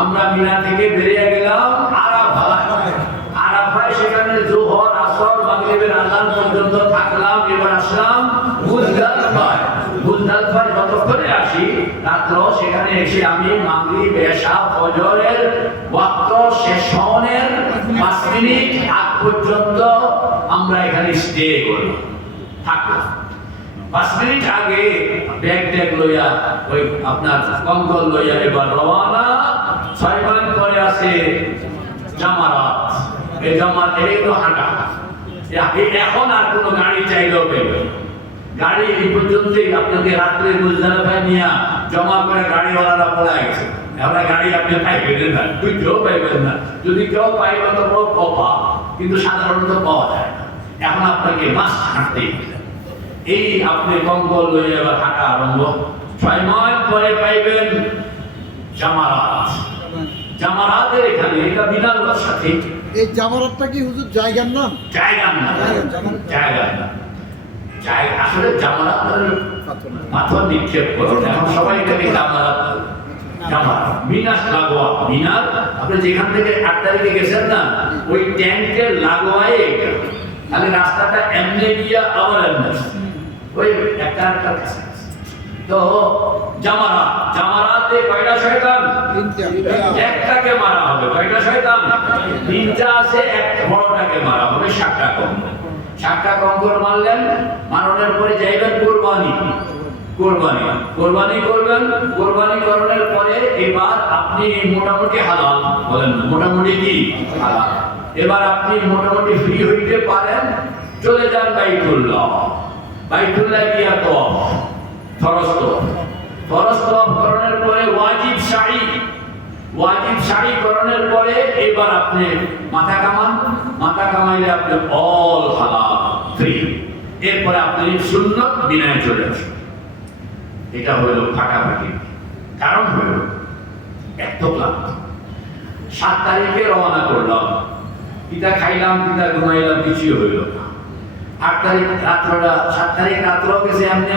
আমরা মিনা থেকে বেরিয়ে গেলাম আরাফায়। সেখানে জোহর, আসর, মাগরিবের আযান পর্যন্ত থাকলাম। এবার আসলাম মুজদালিফায়। মুজদালিফায় যতক্ষণে আসি রাত্র, সেখানে এসে আমি মাগরিব, এশা, ফজরের ওয়াক্ত শেষ হওয়ার 5 মিনিট আগ পর্যন্ত আমরা এখানে স্টে করলাম, থাকলাম। 5 মিনিট আগে ব্যাগ লইয়া, ওই আপনার কঙ্কল লইয়া এবার রওয়ানা। 6 মাইল পরে আছে জামারাত। এই জামারাত এই তো হাঁটা। এখন আর কোনো গাড়ি চাইলেও পেবে, গাড়ি এই পর্যন্তই আপনাকে রাত্রে মুজদালিফায় নিয়ে জমা করে গাড়িওয়ালারা পড়ে গেছে। এখন গাড়ি আপনি পাইবেন না, কেউ পাইবেন না। যদি কেউ পাইবে তো বড় কপাল, কিন্তু সাধারণত পাওয়া যায় না। এখন আপনাকে মাস হাঁটতেই হবে। এই আপনি কঙ্কল লইয়া এবার হাঁটা আরম্ভ। 6 মাইল পরে পাইবেন জামারাত। জামারাতের এখানে এটা মিনার সাথে। এই জামারাতটা কি হুজুর জায়গার নাম? জায়গার নাম, জায়গার নাম। আসলে জামারাত পাথর নিক্ষেপ করুন, এখন সবাই এটাকে জামারাত। মিনার লাগোয়া, মিনার আপনি যেখান থেকে 8 তারিখে গেছেন না, ওই ট্যাঙ্কের লাগোয়ায় এটা। তাহলে রাস্তাটা এমনি দিয়া আবার এমনি, ওই একটা কাছে। তো জামারাতে কয়টা শয়তান? 3টা। একটাকে মারা হবে। কয়টা শয়তান? 3টা আছে, এক বড়টাকে মারা হবে। 7টা কঙ্কর, 7টা কঙ্কর মারলেন। মারণের পরে যাইবেন কুরবানি করবেন। কুরবানি করার পরে এবার আপনি মোটামুটি হালাল, বলেন না, মোটামুটি কি হালাল। এবার আপনি মোটামুটি ফ্রি হইতে পারেন, চলে যান বাইতুল্লাহ গিয়া তাওয়াফ, ফরজ তাওয়াফ করার পরে ওয়াজিব শাড়ি করার পরে এবার আপনি মাথা কামাইলে আপনি অল হালাল, ফ্রি। এরপরে আপনি সুন্নত বিনায় চলে আসুন। এটা হইল ফাটাফাটি। কারণ হইল এত ক্লান্ত। 7 তারিখে রওনা করলাম, পিতা খাইলাম, পিতা ঘুমাইলাম, কিছুই হইল না। 8 তারিখ রাত্রটা, 7 তারিখ রাত্রও গেছে এমনি,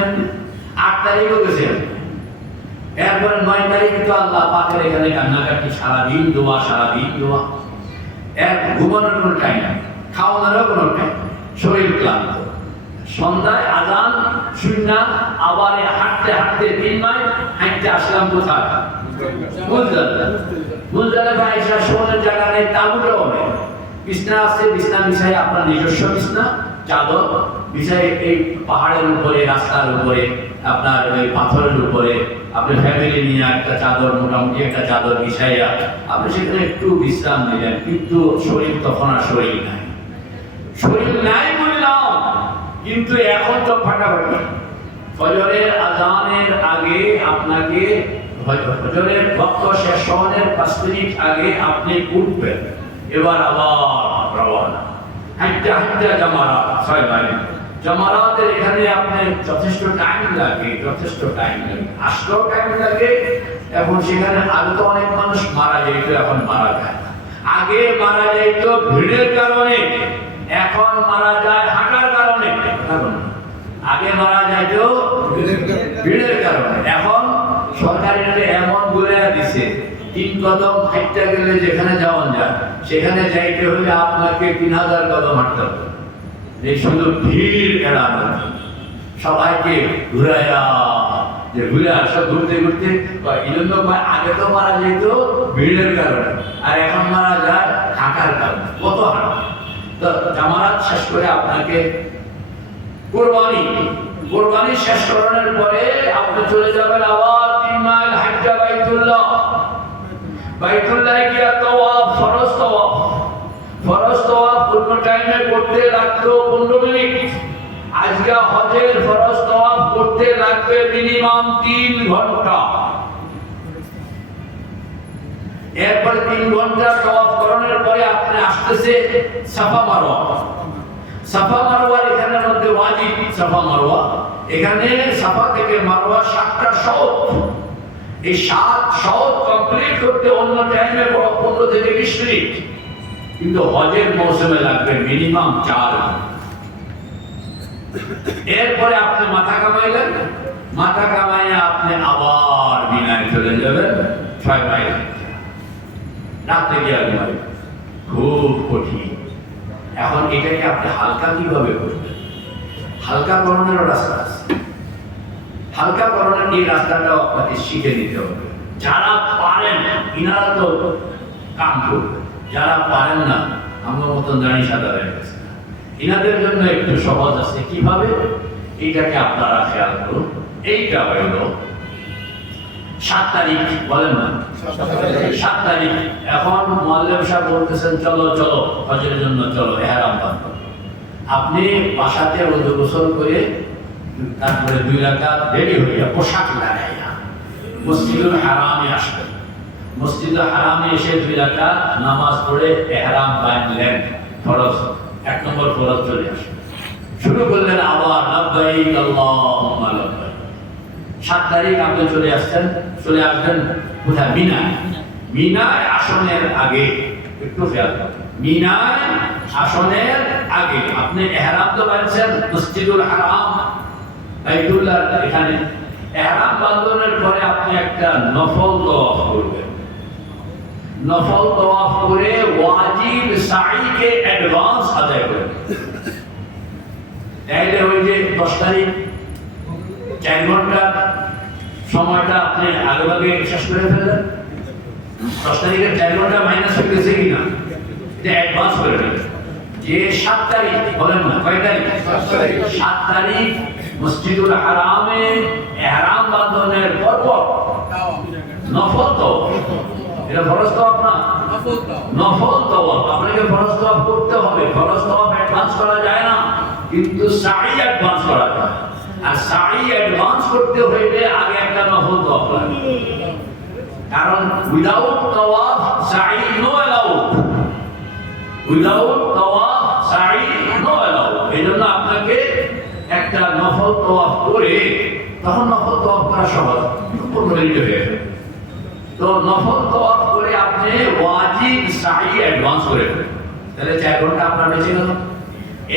8 তারিখও গেছে এমনি। এরপরে 9 তারিখ তো আল্লাহ পাকের এখানে কান্নাকাটি, সারাদিন দোয়া। এর ঘুমানোর কোনো টাইম নাই। খাওয়ানোরও কোনো টাইম, শরীর ক্লান্ত। সন্ধ্যায় আজান শুননা, আবার হাঁটতে হাঁটতে 3 মাইল হাঁটতে আসলাম কোথায়? মুজদালিফা। মুজদালিফা এসে শোনের জায়গা নেই, তাঁবুটাও নেই, বিছনা আছে, বিছনা বিছাই আপনার নিজস্ব বিছনা, চাদর বিছাই এই পাহাড়ের উপরে, রাস্তার উপরে, আপনার ওই পাথরের উপরে আপনি ফ্যামিলি নিয়ে একটা চাদর, মোটামুটি একটা চাদর বিছাইয়া আপনি সেখানে একটু বিশ্রাম নিলেন। কিন্তু শরীর তখন আর শরীর নাই, শরীর নাই বললাম, কিন্তু এখন তো ফাটাফাটি। ফজরের আজানের আগে আপনাকে, ফজরের ওয়াক্ত শেষ হওয়ার 5 মিনিট আগে আপনি উঠবেন, এবার আবার রওনা, হাঁটতে হাঁটতে জামারাত 6 মাইল। জামারাতের এখানে আপনি যথেষ্ট টাইম লাগে, যথেষ্ট টাইম লাগে, আসতেও টাইম লাগে। এখন সেখানে আগে তো অনেক মানুষ মারা যেত, এখন মারা যায় না। আগে মারা যেত ভিড়ের কারণে, এখন মারা যায় হাঁটার কারণে। আগে মারা যায় তো ভিড়ের কারণে, এখন সরকারি এমন বলে দিছে 3 কদম হাঁটতে গেলে যেখানে যাওয়া যায়, সেখানে যাইতে হলে আপনাকে 3000 কদম হাঁটতে হবে। এই শুধু ভিড় এড়ানো, সবাইকে ঘুরাইয়া যে ঘুরে আসা, ঘুরতে ঘুরতে এই জন্য আগে তো মারা যেত ভিড়ের কারণে, আর এখন মারা যায় হাঁটার কারণে। কত হাঁটা? তো জামারাত শেষ করে আপনাকে কোরবানি শেষ করানোর পরে আপনি চলে যাবেন আবার 3 মাইল হাঁটা বাইতুল্লাহ। বাইতুল্লাহ গিয়া তাওয়াফ, ফরজ তাওয়াফ কোন টাইমে করতে লাগতো 15 মিনিট। আজকে হজের ফরজ তাওয়াফ করতে লাগবে মিনিমাম 3 ঘন্টা। এরপর 3 ঘন্টা তাওয়াফ করানোর পরে আপনি আসতেছে সাফা মারওয়া। সাফা মারওয়ার এখানের মধ্যে ওয়াজিব সাফা মারওয়া। এখানে সাফা থেকে মারওয়া 7টা শওত। এই 7 শওত কমপ্লিট করতে অন্য টাইমে 15 থেকে 20 মিনিট, কিন্তু হজের মৌসুমে লাগবে মিনিমাম 4 ঘন্টা। এরপরে আপনি মাথা কামাইলেন, মাথা কামাইয়া আপনি আবার মিনায় চলে যাবেন 6 মাইল। রাতে গিয়ে ঘুমাবেন, খুব কঠিন। এখন এটাকে আপনি হালকা কিভাবে করবেন? হালকা করণের রাস্তা আছে, হালকা করণের এই রাস্তাটাও আপনাকে শিখে নিতে হবে। যারা পারেন ইনারা তো কাম করবে, যারা পারেন না আমার মতন জানি সাদা হয়ে গেছে, ইনাদের জন্য একটু সহজ আছে। কিভাবে? এইটাকে আপনারা খেয়াল করুন। এইটা হইল 7 তারিখ, বলেন না 7 তারিখ। এখন মুআল্লিম সাহেব বলতেছেন চলো চলো হজের জন্য চলো, ইহরাম বাঁধো। আপনি বাসাতে ওযু গোসল করে তারপরে 2 রাকাত রেডি হইয়া পোশাক লাগাইয়া মসজিদুল হারামে আসবেন। মসজিদুল হারামে এসে 2 রাকাত নামাজ পড়ে ইহরাম বাঁধলেন, ফরজ 1 নম্বর ফরজ চলে আসে। শুরু করলেন আবার লাব্বাইক আল্লাহুম্মা লাব্বাইক। 7 তারিখ আপনি চলে আসবেন কোথায়? মিনায়। মিনায় আসনের আগে একটু খেয়াল করুন, মিনায় আসনের আগে আপনি ইহরাম তো বাঁধছেন মসজিদুল হারাম বাইতুল্লাহ, এখানে ইহরাম বাঁধানোর পরে আপনি একটা নফল তাওয়াফ করবেন। নফল তাওয়াফ করে ওয়াজিব সাইকে অ্যাডভান্স আদায় করবেন। তাইলে ওই যে 10 তারিখ 4 ঘন্টা সময়টা আপনি আগেভাগে শেষ করে ফেললেন। 10 তারিখের 4 ঘন্টা মাইনাস হয়ে গেছে কিনা এটা অ্যাডভান্স করে ফেললেন। যে 7 তারিখ, বলেন না কয় তারিখ? 7 তারিখ মসজিদুল হারামে ইহরাম বাঁধনের পর নফল তাওয়াফ, এটা ফরজ তাওয়াফ না, নফল তাওয়াফ। আপনাকে ফরজ তাওয়াফ করতে হবে। ফরজ তাওয়াফ অ্যাডভান্স করা যায় না, কিন্তু সাই অ্যাডভান্স করা যায়। আর সাই অ্যাডভান্স করতে হইলে আগে একটা নফল তাওয়াফ লাগে, কারণ উইদাউট তাওয়াফ সাই নো অ্যালাউড। উইদাউট তাওয়াফ সাই নো অ্যালাউড। এজন্য আপনাকে একটা নফল তাওয়াফ করে, তখন নফল তাওয়াফ করা সহজ, 15 মিনিটে হয়ে যাবে। তো নফল তাওয়াফ করে আপনি ওয়াজিব সাই অ্যাডভান্স করে ফেলেন, তাহলে 4 ঘন্টা আপনার বেঁচে গেল।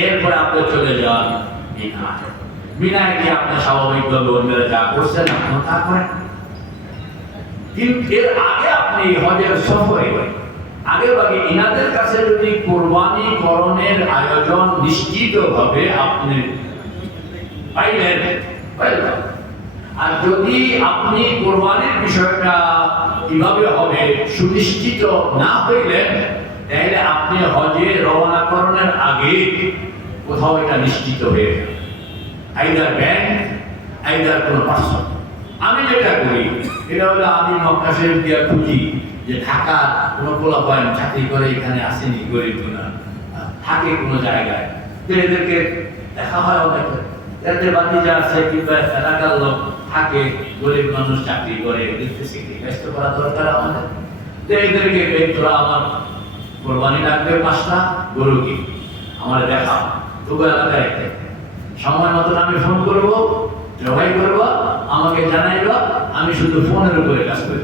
এরপরে আপনি চলে যান মিনায়। মিনায় গিয়ে আপনি স্বাভাবিকভাবে অন্যরা যা করছেন আপনি তা করেন, কিন্তু এর আগে আপনি হজের সফরে আগে ভাগে ইনাদের কাছে যদি কোরবানি করণের আয়োজন নিশ্চিতভাবে আপনি পাইলেন, আর যদি আপনি কোরবানির বিষয়টা কিভাবে হবে সুনিশ্চিত না হইলেন, তাহলে আপনি হজে রওনা করণের আগে কোথাও এটা নিশ্চিত হয়ে যাবে, আইদার ব্যাংক আইদার কোনো পার্সন। আমি যেটা করি এটা হলো আমি মক্কা শরীফ দিয়ে খুঁজি যে ঢাকার কোনো পোলাপান চাকরি করে এখানে আসেনি, গরিব না থাকে কোনো জায়গায়, তো এদেরকে দেখা হয় অনেকে, এদের বাতিজা আছে কিংবা এলাকার লোক থাকে, গরিব মানুষ চাকরি করে, দেখতেছি ব্যস্ত করা দরকার আমাদের, তো এদেরকে তোরা আমার কোরবানি লাগবে 5টা গরু কি আমার দেখা তবু এলাকায় সময় মতন আমি ফোন করবো, জবাই করবো, আমাকে জানাইবা, আমি শুধু ফোনের উপরে কাজ করি।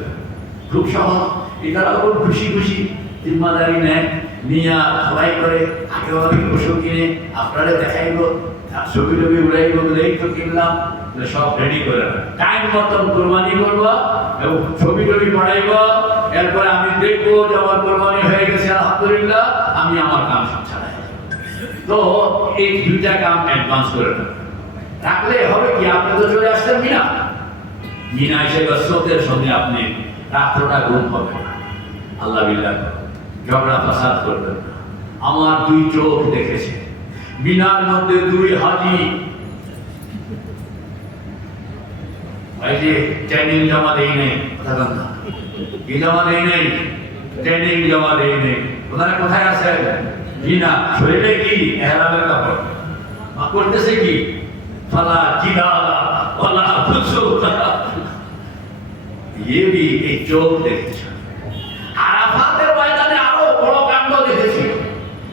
খুব সহজ। এটারা খুব খুশি খুশি জিম্মাদারি নেয়, নিয়ে সবাই করে আগে পশু কিনে আপনারা দেখাইব, ছবি টবি উড়াইব, বলেই তো কিনলাম, সব রেডি করে টাইম মতন কোরবানি করবো এবং ছবি টবি পড়াইব, এরপরে আমি দেখবো যে আমার কোরবানি হয়ে গেছে আলহামদুলিল্লাহ, আমি আমার কাম সব ছাড়াই। তো এই 2টা কাম অ্যাডভান্স করে রাখলে হবে কি, আপনি তো চলে আসছেন মিনা, মিনা এসে স্রোতের সঙ্গে আপনি রাত্রটা ঘুম হবে না, আল্লাহ বিল্লাহ ঝগড়া ফাসাদ করবেন না। আমার 2 চোখ দেখেছে মিনার মধ্যে 2 হাজি ভাই যে ট্রেনিং জমা দেই নেই, কি জমা দেই নেই, ট্রেনিং জমা দেই নেই, ওনারা কোথায় আছেন? মিনা, শরীরে কি এহরামের কাপড় করতেছে কি ফালা জিদালা ওয়ালা ফুসুকা, ये भी एक চোখ দেখেছে। আরাফাতের ময়দানে আরো বড় কাণ্ড দেখেছি,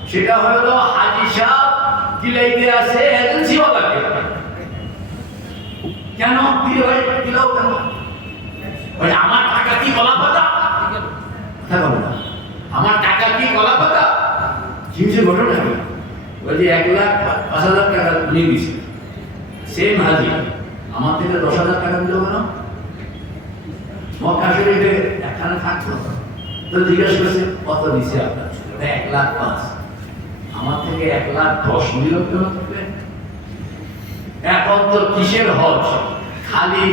সেটা হলো হাজী সাহেব কিলাইতে আছে এজেন্সিওয়ালাকে, কেন কিলাও কেন, বলে আমার টাকা কি কলা পাতা, আমার টাকা কি কলা পাতা, কি হয়েছে ঘটনা, বলছি 1,05,000 টাকা নিয়ে দিয়েছে, সেম হাজি আমার থেকে 10,000 টাকা দিল কেন, মক্কা শরীফে একখানে থাকতো, তো জিজ্ঞেস করছে কত দিছে আপনার, 1,05,000, আমার থেকে 1,10,000 নিল কেন থাকবে, এখন তো কিসের হজ, খালি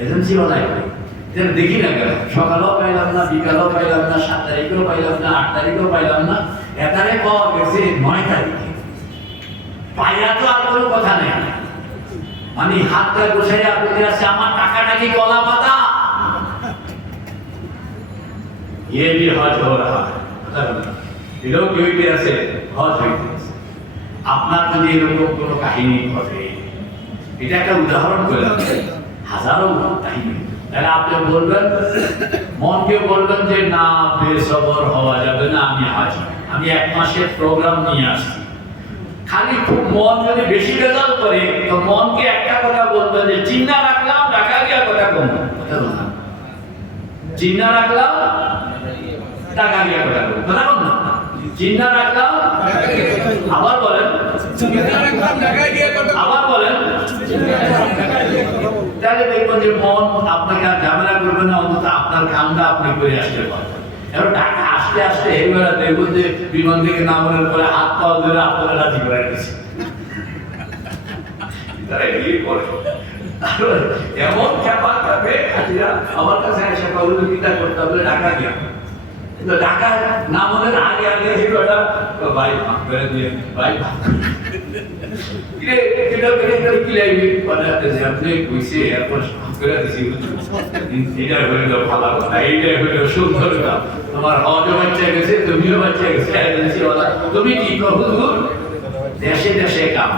এজেন্সি বানাই দেখি না কেন, সকালেও পাইলাম না, বিকালেও পাইলাম না, 7 তারিখেও পাইলাম না, 8 তারিখেও পাইলাম না, এটারে পাওয়া গেছে 9 তারিখে, পাইয়া তো আর কোনো কথা নেই, মানে হাতটা বসাই আপনাদের আছে আমার টাকাটা কি কলা পাতা, ये भी हज हो रहा है, এটাও কি হইতে আছে, হজ হইতে আছে। আপনার যদি এরকম কোনো কাহিনী ঘটে, এটা একটা উদাহরণ করে হাজারো কাহিনী, তাহলে আপনি বলবেন, মনকে বলবেন যে না বেসবর হওয়া যাবে না, আমি হাজি, আমি 1 মাসের প্রোগ্রাম নিয়ে আসছি, খালি খুব মন যদি বেশি রেজাল্ট করে তো মনকে একটা কথা বলবেন যে চিন্তা রাখলাম ঢাকা গিয়া কথা কম, চিন্তা রাখলাম টাকা গিয়া কথা কম, কথা বল না, চিন্তা রাখলাম, আবার বলেন আবার বলেন, তাহলে দেখবেন যে মন আপনাকে আর ঝামেলা করবে না, অন্তত আপনার কামটা আপনি করে আসতে পারবেন। এবার টাকা আসতে আসতে এবার দেখবেন যে বিমান থেকে নামানোর পরে হাত পা ধরে আপনারা রাজি করে গেছে, এমন চাপা খাবে আমার কাছে এসে সহযোগিতা করতে হবে ঢাকা গিয়া, কিন্তু ঢাকা নামানোর আগে আগে ভাই মাফ করে দিয়ে ভাই তোমার হজও বাচ্চা গেছে, তুমিও বাচ্চা গেছে, তুমি কি করবো, দেশে দেশে কাম,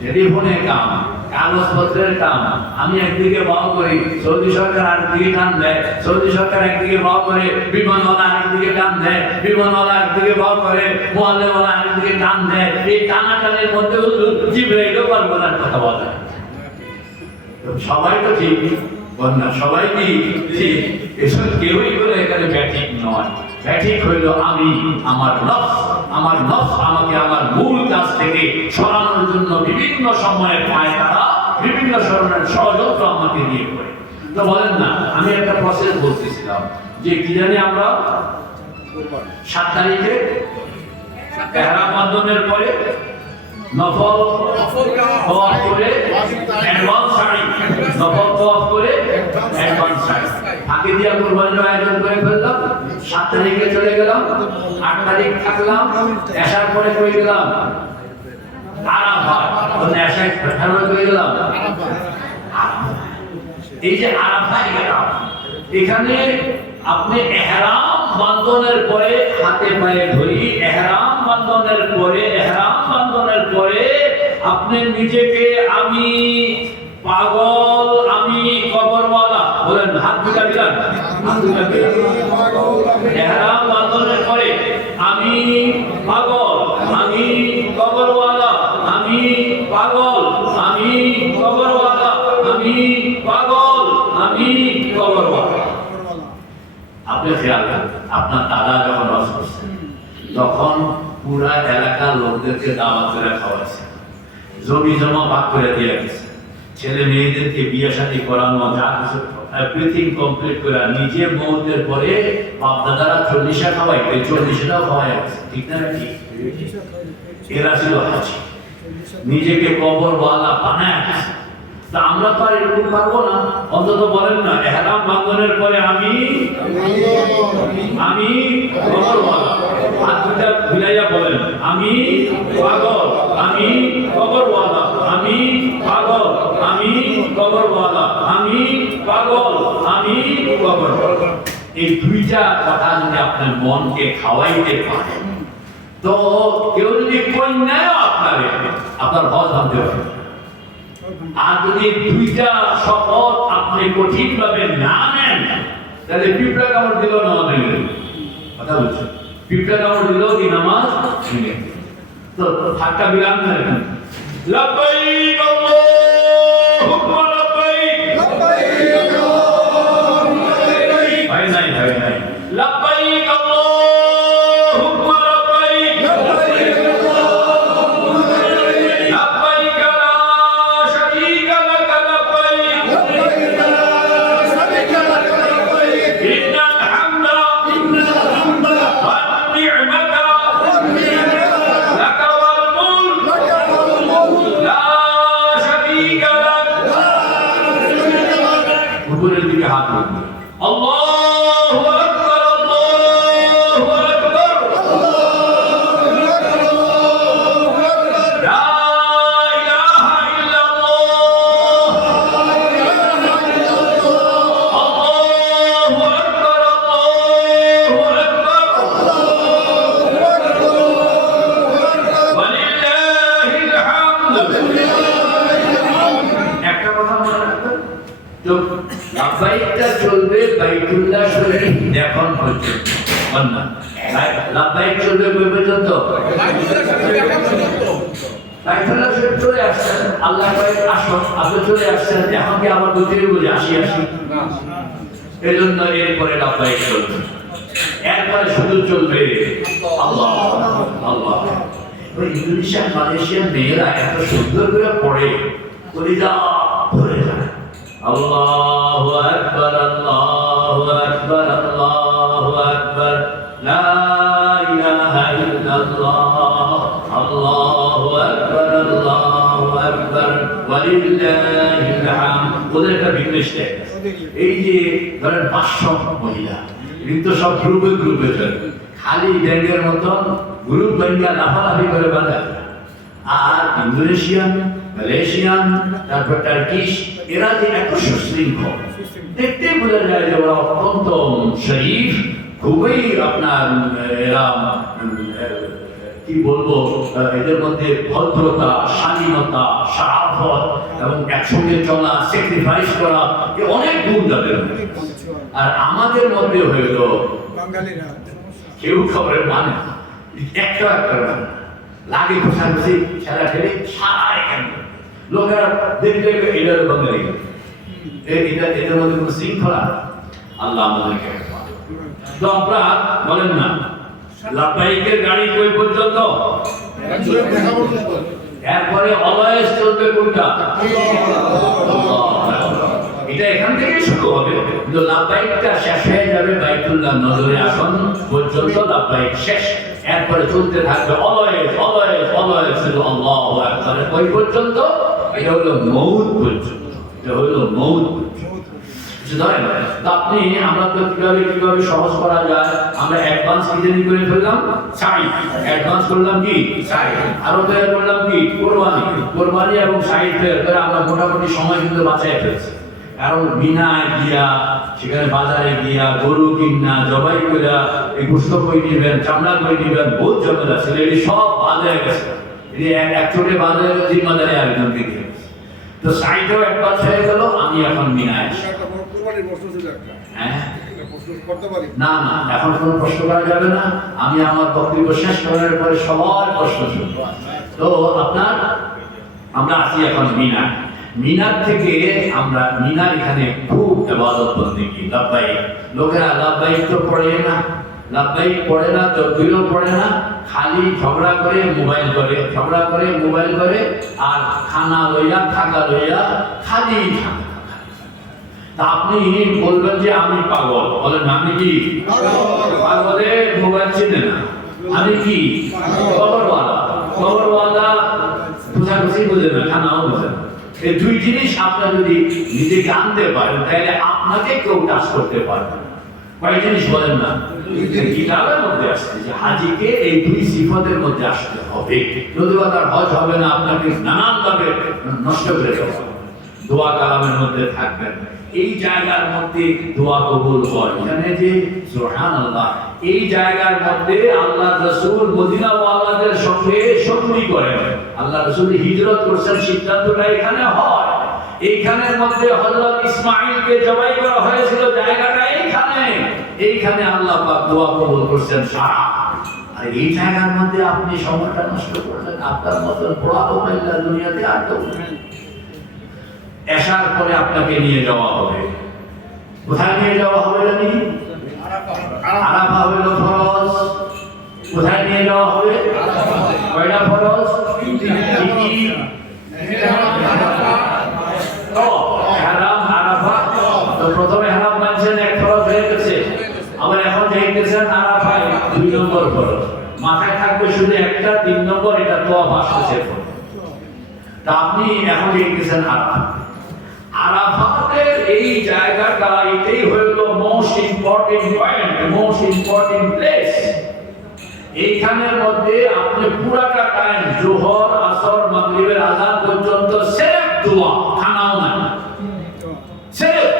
টেলিফোনে কাম, কাগজপত্রের কাম, আমি একদিকে বাও করি, সৌদি সরকার আরেকদিকে টান দেয়, সৌদি সরকার একদিকে বাও করে, বিমানওয়ালা আরেকদিকে টান দেয়, বিমানওয়ালা একদিকে বাও করে, মোয়াল্লেওয়ালা আরেকদিকে টান দেয়, এই টানাটানের মধ্যে জিব্রাইলও পারবো না কথা বলে, সবাই তো ঠিক বন্যা, সবাই কি ঠিক, এসব কেউই করে এখানে ব্যাঠিক নয়, ব্যাঠিক হইল আমি, আমার নফস আমাকে আমার মূল কাজ থেকে সরানোর জন্য বিভিন্ন সময়ের পায়তারা, বিভিন্ন ধরনের ষড়যন্ত্র আমাকে দিয়ে করে। তো বলেন না, আমি একটা প্রসেস বলতেছিলাম যে কি জানি আমরা 7 তারিখে এহরাম বন্ধনের পরে নফল তওয়াফ করে অ্যাডভান্স শাড়ি, নফল তওয়াফ করে অ্যাডভান্স শাড়ি ফাঁকি দিয়া কুরবানির আয়োজন করে ফেললাম। 7 তারিখে চলে গেলাম, 8 তারিখ থাকলাম, এশার পরে চলে গেলাম আরাফাত, মানে এশায় ফেরত চলে গেলাম আরাফাত। এই যে আরাফায় গেলাম, এখানে আপনি এহরাম বন্ধনের পরে হাতে পায়ে ধরি, এহরাম বন্ধনের পরে আপনি নিজেকে আমি পাগল, আমি কবরওয়ালা বলেন, হাত দুটা দিলাম, এহরাম বন্ধনের পরে আমি পাগল, আমি কবরওয়ালা, আমি পাগল, আমি কবরওয়ালা, আমি পাগল, আমি কবরওয়ালা। আপনি খেয়াল করেন, আপনার দাদা যখন হজ করছেন তখন পুরা এলাকার লোকদেরকে দাওয়াত করে খাওয়াইছে, জমি জমা ভাগ করে দিয়ে গেছে, ছেলে মেয়েদেরকে বিয়ে শাদী করানো, যা কিছু এভরিথিং কমপ্লিট করে নিজে মৌতের পরে বাপ দাদারা 40 খাওয়াইতে 40টাও খাওয়াই গেছে, ঠিক না? ঠিক। এরা ছিল হাজি, নিজেকে কবরওয়ালা বানায় গেছে। তা আমরা তো আর এরকম পারবো না, অন্তত বলেন না এহরাম বন্ধনের পরে আমি কবরওয়ালা, হাত দুটা বিলাইয়া বলেন, আমি পাগল, আমি কবরওয়ালা, আমি পাগল, আমি কবরওয়ালা, আমি পাগল, আমি কবরওয়ালা। এই দুইটা কথা যদি আপনার মনকে খাওয়াইতে পারেন, তো কেউ যদি কন্যাও আপনার হজ ভাবতে পারে। আর যদি দুইটা শপথ আপনি কঠিন ভাবে না নেন, তাহলে পিঁপড়া কামড় দিল নামাজ ভেঙে গেল। কথা বলছেন, পিঁপড়া কামড় দিল কি নামাজ ভেঙে গেল। তো ঠাট্টা বিরাম করেন, লাব্বাইক আল্লাহুম্মা লাব্বাইক, ভাই নাই লাব্বাইক আল্লাহুম্মা লাব্বাইক, লাব্বাইক লা শারীকা লাক লাব্বাইক, ইন্নাল হামদা ওয়ান নি'মাতা লাক ওয়াল মুলক লা শারীকা লাক। উপরের দিকে হাত রাখুন, আল্লাহু আকবার, আল্লাহু আকবার, লা ইলাহা ইল্লাল্লাহ, আল্লাহু আকবার, আল্লাহু আকবার, ওয়ালিল্লাহিল হামদ। একটা কথা মনে রাখবেন, তো লাব্বাইকটা চলবে বাইতুল্লাহ শরীফ এখন পর্যন্ত, বলনা লাব্বাইক চলবে কই পর্যন্ত? বাইতুল্লাহ শরীফ চলে আসছেন, আল্লাহ কয় আসো, আপনি চলে আসছেন, এখন কি আবার বলতে বলে আসি এই জন্য এরপরে লাব্বাইক চলবে, এরপরে শুধু চলবে আল্লাহ আল্লাহ। ওই ইন্দোনেশিয়ান মালয়েশিয়ান মেয়েরা এত সুন্দর করে পড়ে, কলিজা ভরে যায়, আল্লাহু আকবার, আল্লাহু আকবার, আল্লাহু আকবার, লা ইলাহা ইল্লাল্লাহ, আল্লাহু আকবার, আল্লাহু আকবার, ওয়ালিল্লাহিল হামদ। ওদের একটা বিজনেস ট্যাক্স, এই যে ধরেন 500 মহিলা, কিন্তু সব গ্রুপে চলে, খালি ব্যাংকের মতন গ্রুপ ব্যাংকে লাফালাফি করে বাঁধা। আর ইন্দোনেশিয়ান, মালয়েশিয়ান, তারপর টার্কিশ, এরা যে এত সুশৃঙ্খল, দেখতে বোঝা যায় যে ওরা অত্যন্ত শরীফ, খুবই আপনার এরা কি বলবো, এদের মধ্যে ভদ্রতা, স্বাধীনতা, সারাফত এবং একসঙ্গে চলা, স্যাক্রিফাইস করা, এ অনেক গুণ তাদের মধ্যে। আর আমাদের মধ্যে হইলো বাঙালিরা কেউ খবরের মানে একটা মানে লাগে ঘোষাঘুষি, খেলা খেলে সারা এখানে লোকেরা দেখলে এটার বাঙালি, এদের মধ্যে কোনো শৃঙ্খলা। আল্লাহ আমাদেরকে তো আপনারা বলেন না লাব্বাইকের গাড়ি কই পর্যন্ত? এরপরে অলওয়েজ চলবে কোনটা? এটা এখান থেকেই শুরু হবে, কিন্তু লাব্বাইকটা শেষ হয়ে যাবে বাইতুল্লাহ নজরে আসন পর্যন্ত। লাব্বাইক শেষ, এরপরে চলতে থাকবে অলওয়েজ অলওয়েজ অলওয়েজ শুধু আল্লাহু আকবার। ওই পর্যন্ত এটা হলো মউত পর্যন্ত, এটা হলো মউত পর্যন্ত। ধরেন আপনি, আমরা তো কিভাবে সহজ করা যায়, আমরা অ্যাডভান্স কি করে ফেললাম, সাই অ্যাডভান্স করলাম কি সাই, আরো তৈরি করলাম কি কোরবানি এবং সাই তৈরি করে আমরা মোটামুটি সময় কিন্তু বাঁচাই ফেলছি। কারণ বিনায় গিয়া, সেখানে বাজারে গিয়া গরু কিনা জবাই করে এই গোস্ত কই নিবেন, চামড়া কই নিবেন, বহুত ঝামেলা ছিল। এটি সব বাজারে গেছে, এটি এক ছোটে বাজারে জিম্মাদারি আরেকজনকে দিয়ে গেছে। তো সাইডও অ্যাডভান্স হয়ে গেল, আমি এখন বিনায় আসি। হ্যাঁ না না, এখন কোনো প্রশ্ন করা যাবে না। আমি আমার বক্তব্য শেষ করার পরে সবার প্রশ্ন শুনবো। তো আমরা আসি এখন মিনার থেকে আমরা মিনার এখানে খুব ইবাদত বন্দেগী লাব্বাইক। লোকেরা লাব্বাইক তো পড়ে না, লাব্বাইক পড়ে না, তকবীরও পড়ে না, খালি ঝগড়া করে মোবাইল করে আর খানা লইয়া থাকা লইয়া খালি থাকে। তা আপনি বলবেন যে আমি পাগল, বলেন আমি কি পাগলে মোবাইল চিনে না, আমি কি খবরওয়ালা বুঝাবুঝি বুঝে না, খানাও বুঝে না। এই দুই জিনিস আপনার যদি নিজেকে আনতে পারেন, তাহলে আপনাকে কেউ টাচ করতে পারবে না। কয়েক জিনিস বলেন না, কিতাবের মধ্যে আসছে যে হাজিকে এই দুই সিফতের মধ্যে আসতে হবে, যদিও তার হজ হবে না, আপনাকে নানান ভাবে নষ্ট করে দেওয়া। দোয়া কালামের মধ্যে থাকবেন, এই জায়গার মধ্যে দোয়া কবুল হয়। এখানে যে সুবহানাল্লাহ, এই জায়গার মধ্যে আল্লাহ রাসূল মদিনা ওয়ালাদের সঙ্গে সঙ্গী করেন। আল্লাহ রাসূল হিজরত করেছেন, সিদ্ধান্তটা এখানে হয়। এইখানের মধ্যে হযরত ইসমাঈলকে জবাই করা হয়েছিল, জায়গাটা এইখানে আল্লাহ পাক দোয়া কবুল করেছেন সারা। আর এই জায়গার মধ্যে আপনি সময়টা নষ্ট করলেন, আপনার মতন বড় আল্লাহ দুনিয়াতে আর কেউ নেই। এশার পরে আপনাকে নিয়ে যাওয়া হবে, কোথায় নিয়ে যাওয়া হবে জানি? আরাফা হইল ফরজ। কোথায় নিয়ে যাওয়া হবে? কয়টা ফরজ? হারাম আরাফা। তো প্রথমে হারাম মানছেন, এক ফরজ হয়ে গেছে, আবার এখন যাইতেছেন আরাফায় 2 নম্বর ফরজ। মাথায় থাকবে শুধু একটা, 3 নম্বর এটা তোয়াফ আসছে। তা আপনি এখন যাইতেছেন আরাফা। আরাফাতের এই জায়গাটা, এটাই হলো most important point, most important place. এইখানের মধ্যে আপনি পুরাটা টাইম জোহর, আসর, মাগরিবের আযান পর্যন্ত সির্ফ দোয়া, খানাও না, সির্ফ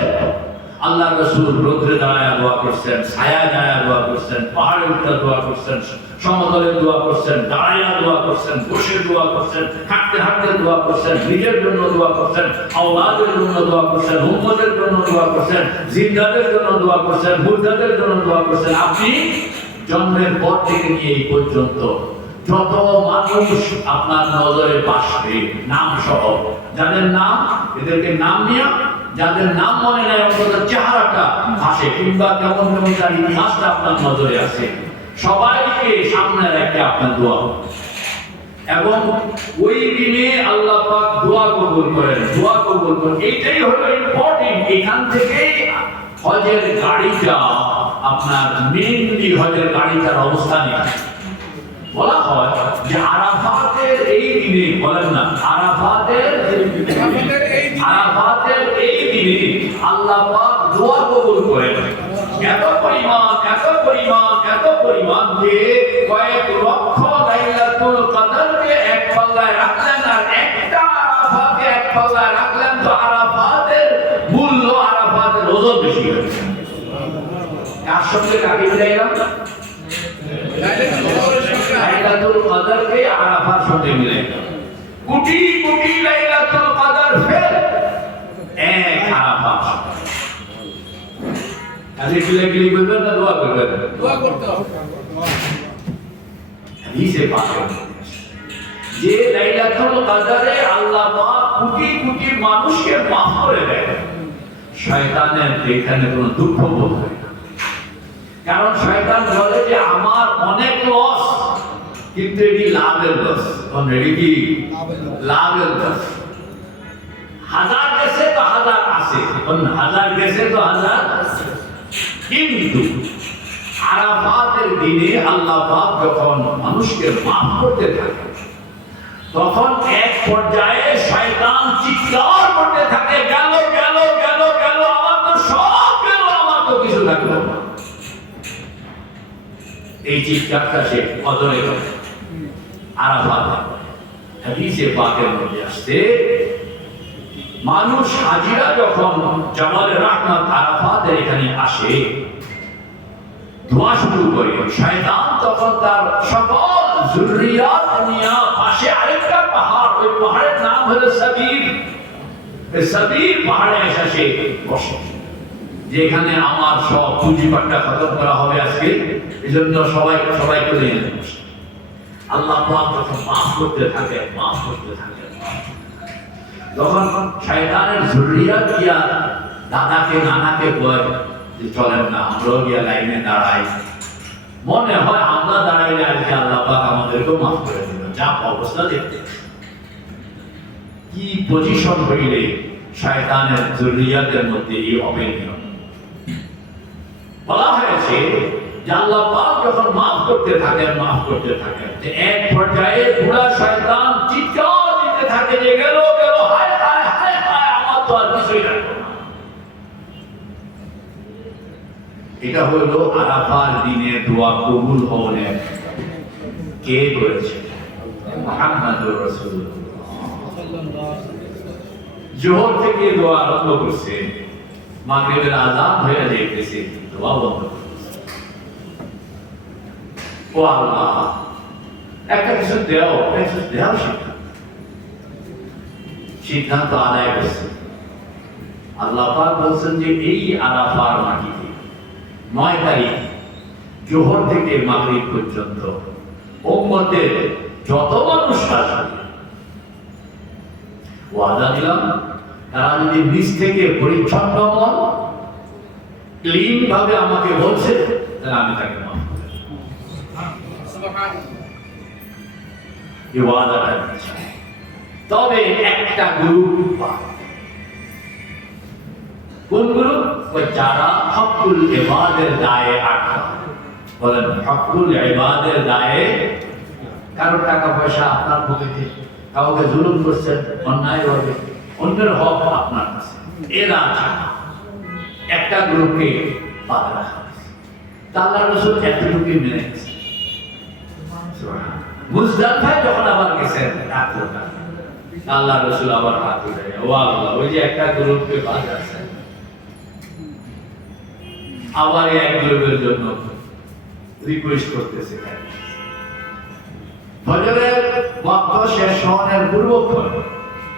আল্লাহ রাসূল রোদ্রে দাঁড়ায় দোয়া করছেন, ছায়ায় দাঁড়ায় দোয়া করছেন, পাহাড়ে উঠে দোয়া করছেন, সমতলে দোয়া করছেন, দাঁড়ায় দোয়া করছেন, বসে দোয়া করছেন, হাঁটতে হাঁটতে দোয়া করছেন, নিজের জন্য দোয়া করছেন, আওলাদের জন্য দোয়া করছেন, উম্মতের জন্য দোয়া করছেন, জিন্দাদের জন্য দোয়া করছেন, মুর্দাদের জন্য দোয়া করছেন। আপনি জন্মের পর থেকে নিয়ে এই পর্যন্ত যত মানুষ আপনার নজরে আসবে নাম সহ, যাদের নাম, এদেরকে নাম নিয়ে, যাদের নাম মনে নাই অন্তত চেহারাটা ভাসে, কিংবা কেমন কেমন তার ইতিহাসটা আপনার নজরে আসে, সবাইকে সামনে রেখে আপনার দোয়া হবে। এবং ওই দিনে আল্লাহ পাক দোয়া কবুল করেন, দোয়া কবুল করেন। এইটাই হলো ইম্পর্টেন্ট। এখান থেকে হজের গাড়িটা আপনার মেইনলি হজের গাড়িটার অবস্থান এখানে। বলা হয় যে আরাফাতের এই দিনে, বলেন না, আরাফাতের এই দিনে আল্লাহ পাক দোয়া কবুল করেন। এত পরিমাণ যে কয়েক লক্ষ লাইলাতুল কদরকে এক পাল্লায় রাখলেন, আর একটা আরাফাকে এক পাল্লায় রাখলেন। তো আরাফাতের মূল্য, আরাফাতের ওজন বেশি হয়েছে। কার সঙ্গে কাকে মিলাইলাম? লাইলাতুল কদরকে আরাফার সঙ্গে মিলাইলাম। কোটি কোটি লাইলাতুল কদর ফেল এক আরাফা। আজকে কিলাকিলি করবেন না দোয়া করবেন? দোয়া করতে হবে। হাদিসে পাকে যে লাইলাতুল কদরে আল্লাহ পাক কোটি কোটি মানুষকে মাফ করে দেয়, শয়তানের এখানে কোনো দুঃখ বোধ হয় না। কারণ শয়তান বলে যে আমার অনেক লস, কিন্তু এটি লাভের লস। এটি কি লাভের লস? হাজার গেছে তো হাজার আছে, আছে, হাজার গেছে তো হাজার। কিন্তু আরাফাতের দিনে আল্লাহ পাক যখন মানুষকে মাফ করতে থাকে, তখন এক পর্যায়ে শয়তান চিৎকার করতে থাকে, গেল গেল গেল গেল, আমার তো সব গেল, আমার তো কিছু থাকলো না। এই চিৎকারটা সে কদরে করে আরাফাত। হাদিসে পাকের মধ্যে আসছে, মানুষ হাজিরা যখন জামালে রাহমাত আরাফাতের এখানে আসে, দোয়া শুরু করে, শয়তান তখন তার সকল যুররিয়াত নিয়ে পাশে আরেকটা পাহাড়, ওই পাহাড়ের নাম হলো সাবির। এই সাবির পাহাড়ে এসে সে বসে, যেখানে আমার সব পুঁজিপাটটা খতম করা হবে আজকে, এই জন্য সবাইকে নিয়ে বসে। আল্লাহ পাক যখন মাফ করতে থাকে, মাফ করতে থাকে, যখন শয়তানের যুররিয়াত গিয়া দাদাকে নানাকে বলে যে চলেন না আমরাও গিয়া লাইনে দাঁড়াই, মনে হয় আমরা দাঁড়াইলে আজকে আল্লাহ পাক আমাদেরকেও মাফ করে দেবেন। যা অবস্থা দেখতে, কি পজিশন হইলে শয়তানের যুররিয়াতের মধ্যে এই অবেনিয়ম। বলা হয়েছে যে আল্লাহ পাক যখন মাফ করতে থাকেন, মাফ করতে থাকেন, যে এক পর্যায়ে পুরা শয়তান চিৎকার দিতে থাকে যে গেল গেল, হায় হায় হায় হায়, আমার তো আর কিছুই থাকলো না। এটা হলো আরাফার দিনে দোয়া কবুল হওয়ার কে করেছে? মুহাম্মদুর রাসূলুল্লাহ। জোহর থেকে দোয়া আরম্ভ করছে, মাগরিবের আযান হয়ে যাইতেছে, দোয়া বন্ধ করছে। ও আল্লাহ, একটা কিছু দেও, কিছু দেও, সিদ্ধান্ত আদায় করছে। আল্লাহ পাক বলছেন যে এই আরাফার মাটিতে 9 তারিখ জোহর থেকে মাগরিব পর্যন্ত উম্মতের যত মানুষ আসবে, ওয়াদা দিলাম, তারা যদি নিজ থেকে পরিচ্ছন্ন মন ক্লিন ভাবে আমাকে বলছে, তাহলে আমি তাকে মাফ করে দেব। এই ওয়াদাটা দিচ্ছি। তবে একটা গ্রুপ, কোন গ্রুপ? যারা হকুল ইবাদের দায়ে আটকা। বলেন, হকুল ইবাদের দায়ে, কারো টাকা পয়সা আপনার পকেটে, কাউকে জুলুম করছেন অন্যায় ভাবে, অন্যের হক আপনার কাছে, এরা একটা গ্রুপকে বাধা রাখা হয়েছে। আল্লাহ রাসূল এতটুকু মেনে গেছে। মুজদালিফায় যখন আবার গেছেন রাত্রটা, আল্লাহ রাসূল আবার হাত উঠায়, ও আল্লাহ, ওই যে একটা গ্রুপকে বাধা আছে, আবার এক গ্রুপের জন্য রিকোয়েস্ট করতেছে। ফজরের ওয়াক্ত শেষ হওয়ার পূর্বক্ষণ,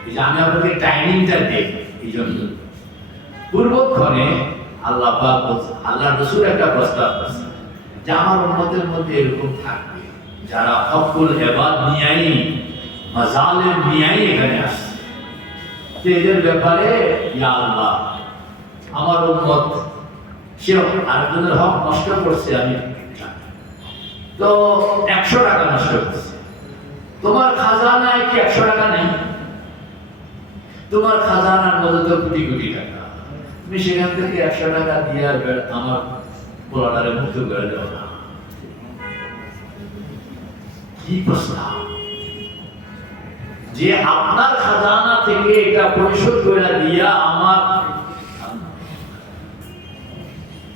এই যে আমি আপনাদের টাইমিংটা দেই, এই জন্য পূর্বক্ষণে আল্লাহ পাক বলছেন, আল্লাহ রাসূল একটা প্রস্তাব করেছেন যে আমার উম্মতের মধ্যে এরকম থাকবে যারা হকুল ইবাদ নিয়াই, মাজালিম নিয়াই এখানে আসছে। এদের ব্যাপারে ইয়া আল্লাহ, আমার উম্মত সে আরেকজনের হক নষ্ট করছে, আমি তো 100 টাকা নষ্ট করছে। তোমার খাজানায় কি 100 টাকা নেই? তোমার খাজানার মধ্যে তো কোটি কোটি টাকা, তুমি সেখান থেকে 100 টাকা দিয়ে আমার পোলাটারে মুক্ত করে দেও না। কি প্রস্তাব যে আপনার খাজানা থেকে এটা পরিশোধ করে দিয়া আমার।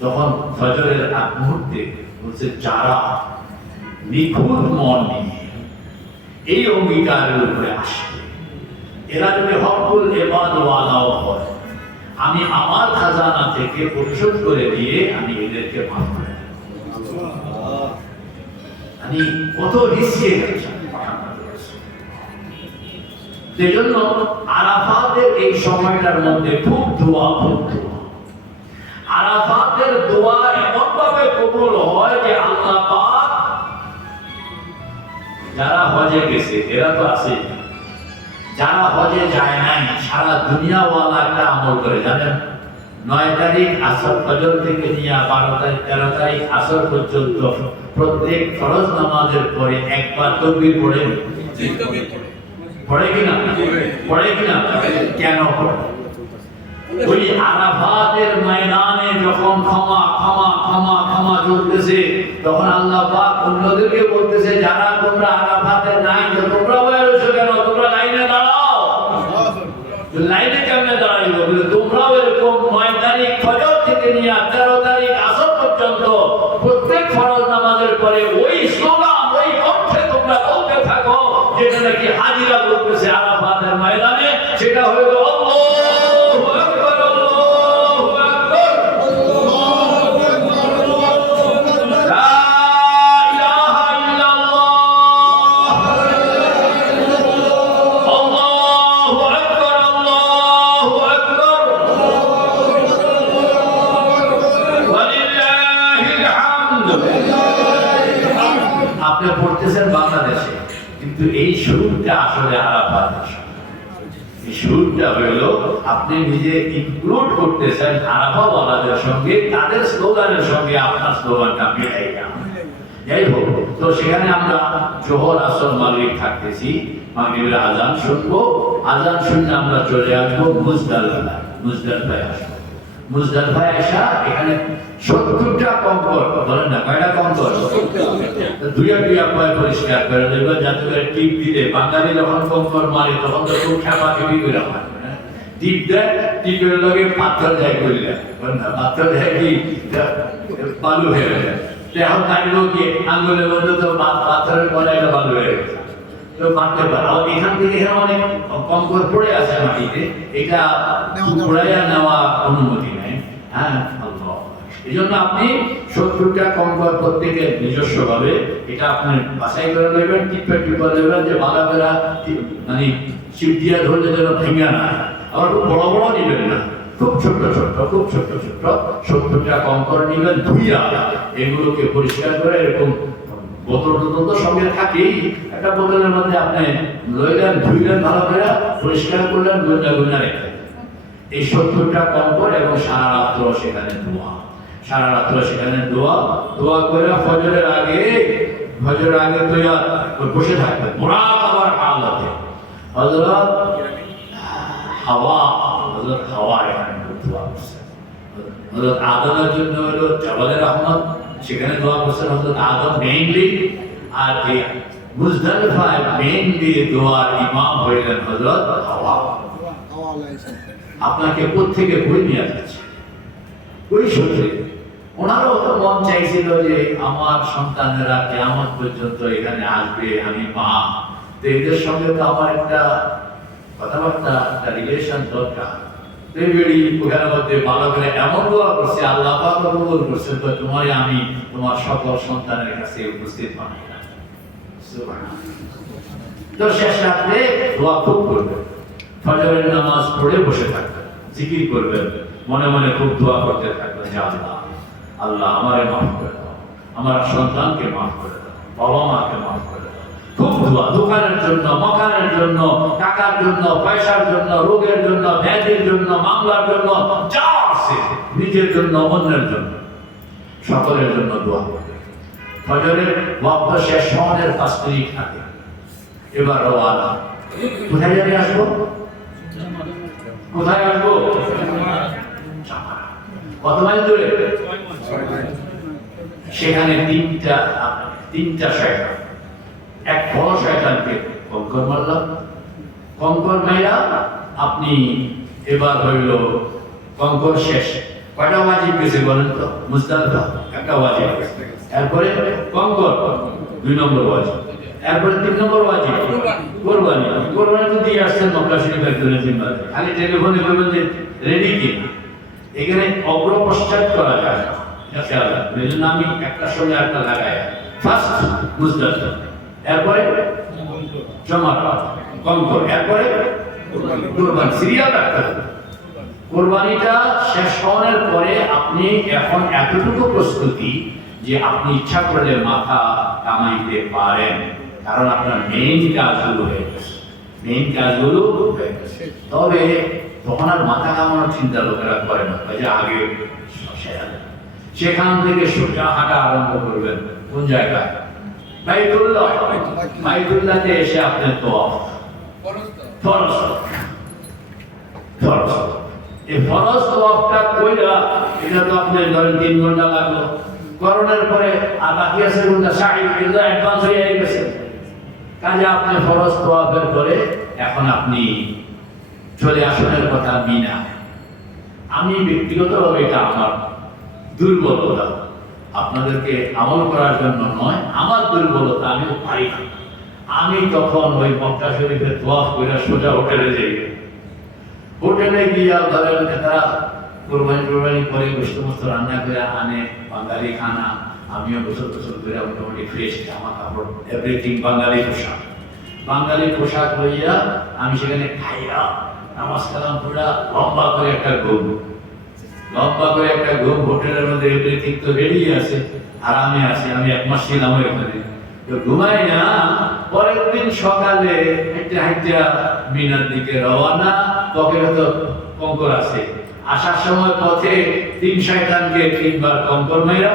তখন ফজরের আগ মুহূর্তে বলছে, যারা নিখুঁত মন নিয়ে এই অঙ্গীকারের উপরে আসবে, এরা যদি হকুল ইবাদ ওয়ালাও হয়, আমি আমার খাজানা থেকে পরিশোধ করে দিয়ে আমি এদেরকে মাফ করে দেব। আমি কত রিস্কে গেছি। সেজন্য আরাফাতের এই সময়টার মধ্যে খুব দোয়া, খুব দোয়া। আরাফাতের দোয়া এমন ভাবে কবুল হয় যে আল্লাহ পাক, যারা হজে গেছে এরা তো আছে, যারা হজে যায় নাই, সারা দুনিয়া ওয়ালা একটা আমল করে, জানেন? 9 তারিখ আসর ফজর থেকে নিয়ে 12 তারিখ 13 তারিখ আসর পর্যন্ত প্রত্যেক ফরজ নামাজের পরে একবার তাকবীর পড়ে, পড়ে কিনা? পড়ে কিনা? কেন পড়ে? ওই আরাফাতের ময়দানে যখন ক্ষমা ক্ষমা ক্ষমা ক্ষমা চলতেছে, তখন আল্লাহ পাক অন্যদেরকে বলতেছে, যারা তোমরা আরাফাতের নাই, তো তোমরা বলেছো কেন? তোমরা লাইনে দাঁড়াও। লাইনে কেমনে দাঁড়াইবো? তোমরাও এরকম 9 তারিখ ফজর থেকে নিয়ে 13 তারিখ আসর পর্যন্ত প্রত্যেক ফরজ নামাজের পরে ওই স্লোগান, ওই কণ্ঠে তোমরা বলতে থাকো, যেটা নাকি হাজিরা বলতেছে আরাফাতের ময়দানে, সেটা হলো আল্লাহু আকবার, আল্লাহু আকবার, লা ইলাহা ইল্লাল্লাহ, আল্লাহু আকবার, আল্লাহু আকবার, ওয়ালিল্লাহিল হামদ। আপনি পড়তেছেন বাংলাদেশে, কিন্তু এই শুরুটা আসলে আরাফাতের শুরু। এই শুরুটা হলো আপনি নিজে ইনক্লুড করতেছেন আরাফাওয়ালাদের সঙ্গে, তাদের স্লোগানের সঙ্গে আপনার স্লোগানটা মিলাই না। যাই হোক, তো সেখানে আমরা জোহর আসর মাগরিব থাকতেছি, মাগরিবের আজান শুনবো, আজান শুনে আমরা চলে আসবো মুজদালিফায়। মুজদালিফায় আসবো, মুজদালিফায় আসা এখানে 70টা কঙ্কর, ধরেন না কয়টা কঙ্কর, দুইয়া দুইয়া পায় পরিষ্কার করে দেবে, যাতে করে টিপ দিলে বাঙালি যখন কঙ্কর মারে তখন তো খুব খেপা খেপি করে মারে, টিপ দেয়, টিপের লগে পাথর দেয় করলে, পাথর দেয় কি বালু হয়ে যায়, এখন কাটলো কি আঙ্গুলের মধ্যে তো পাথরের কলাইটা বালু হয়ে গেছে, তো মারতে পারে। আর এখান থেকে এখানে অনেক কঙ্কর পড়ে আছে মাটিতে, এটা ঘুরাইয়া নেওয়া অনুমতি নেই। হ্যাঁ, এই জন্য আপনি 70টা কঙ্কর প্রত্যেকের নিজস্ব ভাবে এটা আপনি বাছাই করে নেবেন, টিপে টিপে নেবেন, যে বালাবেরা মানে চিপ দিয়া ধরলে যেন ভেঙে না, আবার খুব বড় বড় নেবেন না, খুব ছোট্ট ছোট্ট, খুব ছোট্ট ছোট্ট 70টা কঙ্কর নেবেন, ধুইয়া এগুলোকে পরিষ্কার করে, এরকম বোতল টোতল তো সঙ্গে থাকেই, একটা বোতলের মধ্যে আপনি লইলেন, ধুইলেন, ভালো করে পরিষ্কার করলেন, গুণা গুণা রেখে এই 70টা কঙ্কর, এবং সারা রাত্র সেখানে দোয়া, সারা রাত্র সেখানে দোয়া, দোয়া করে ফজরের আগে দোয়া বসে থাকবেন মুরাকাবার হালাতে। হযরত হাওয়া এখানে দোয়া করছেন, হযরত আদমের জন্য হলো জাবালে রহমত, সেখানে দোয়া করছেন হযরত আদম মেইনলি, আর এই মুজদালিফায় মেইনলি দোয়ার ইমাম হইলেন হযরত হাওয়া। আপনাকে কোত্থেকে বই নিয়ে যাচ্ছে ওই সূত্রে, ওনারও তো মন চাইছিল যে আমার সন্তানেরা কিয়ামত পর্যন্ত এখানে আসবে, আমি মা, তো এদের সঙ্গে তো আমার একটা কথাবার্তা, একটা রিলেশন দরকার। ওখানের মধ্যে ভালো করে এমন দোয়া করছে, আল্লাহ পাক কবুল করছে, তো তোমারে আমি তোমার সকল সন্তানের কাছে উপস্থিত বানাইলাম। তো শেষ রাত্রে দোয়া খুব করবেন, ফজরের নামাজ পড়ে বসে থাকবেন, জিকির করবেন, মনে মনে খুব দোয়া করতে থাকবেন যে আল্লাহ আল্লাহ আমারে মাফ করে দাও, আমার সন্তানকে মাফ করে দাও, বাবা মাকে মাফ করে দাও। খুব দোয়া, দোকানের জন্য, মকানের জন্য, টাকার জন্য, পয়সার জন্য, রোগের জন্য, ব্যাধির জন্য, মামলার জন্য, যা আছে নিজের জন্য, অন্যের জন্য, সকলের জন্য দোয়া করবে। ফজরের ওয়াক্ত শেষ হওয়ার 5 মিনিট থাকে, এবার রওয়ানা। কোথায় যাবে আসবো? কোথায় আসবো? কত মাইল দূরে? সেখানে তিনটা শয়তান, এক বড় শয়তানকে কঙ্কর মারলাম, কঙ্কর মাইরা আপনি এবার হইল কঙ্কর শেষ। কয়টা ওয়াজিব গেছে বলেন তো? মুজদালিফা একটা ওয়াজিব, এরপরে কঙ্কর 2 নম্বর ওয়াজিব, এরপরে 3 নম্বর ওয়াজিব কোরবানি। কোরবানি তো দিয়ে আসছেন মক্কা শরীফ একজনের জিম্মাতে, খালি টেলিফোনে বলবেন যে রেডি কিনা। এখানে অগ্রপশ্চাৎ করা যায় না, খেয়াল রাখবেন। এই জন্য আমি একটা সঙ্গে একটা লাগাই, ফার্স্ট মুজদালিফা, এরপরে জমাত, কঙ্কর, এরপরে কোরবানি, সিরিয়াল রাখতে হবে। কোরবানিটা শেষ হওয়ার পরে আপনি এখন এতটুকু প্রস্তুতি যে আপনি ইচ্ছা করলে মাথা কামাইতে পারেন, কারণ আপনার মেইন কাজগুলো হয়ে গেছে, মেইন কাজগুলো হয়ে গেছে। তবে তখন আর মাথা কামানোর চিন্তা লোকেরা করে না, যে আগে সেখান থেকে সোজা হাঁটা আরম্ভ করবেন। কোন জায়গায়? বাইতুল্লাহ। বাইতুল্লাহতে এসে আপনি তো ফরজ এই ফরজ তওয়াফটা কইরা এটা তো আপনি ধরেন 3 ঘন্টা লাগলো করোনার পরে আর বাকি আছে ঘন্টা 60 কিন্তু অ্যাডভান্স হয়ে গেছে কাজে আপনি ফরজ তওয়াফের পরে এখন আপনি চলে আসার কথা মিনা। আমি ব্যক্তিগতভাবে এটা আমার দুর্বলতা, আপনাদেরকে আমল করার জন্য নয়, আমার দুর্বলতা, আমি পারি না। আমি তখন ওই মক্কা শরীফে তওয়াফ করে সোজা হোটেলে যাই। হোটেলে গিয়া ধরেন তারা কোরবানি করে গোশত মস্ত রান্না করে আনে বাঙালি খানা, আমিও গোসল করে মোটামুটি ফ্রেশ জামা কাপড় এভরিথিং বাঙালি পোশাক লইয়া আমি সেখানে খাইয়া নামাজ কালাম পুরা লম্বা করে একটা ঘুম হোটেলের মধ্যে এভরিথিং তো রেডি আছে, আরামে আছে। আমি 1 মাস ছিলাম ওইখানে, তো ঘুমাই না। পরের দিন সকালে হাইটা মিনার দিকে রওনা, পকেটে তো কঙ্কর আছে। আসার সময় পথে 3 শয়তানকে 3 বার কঙ্কর মাইরা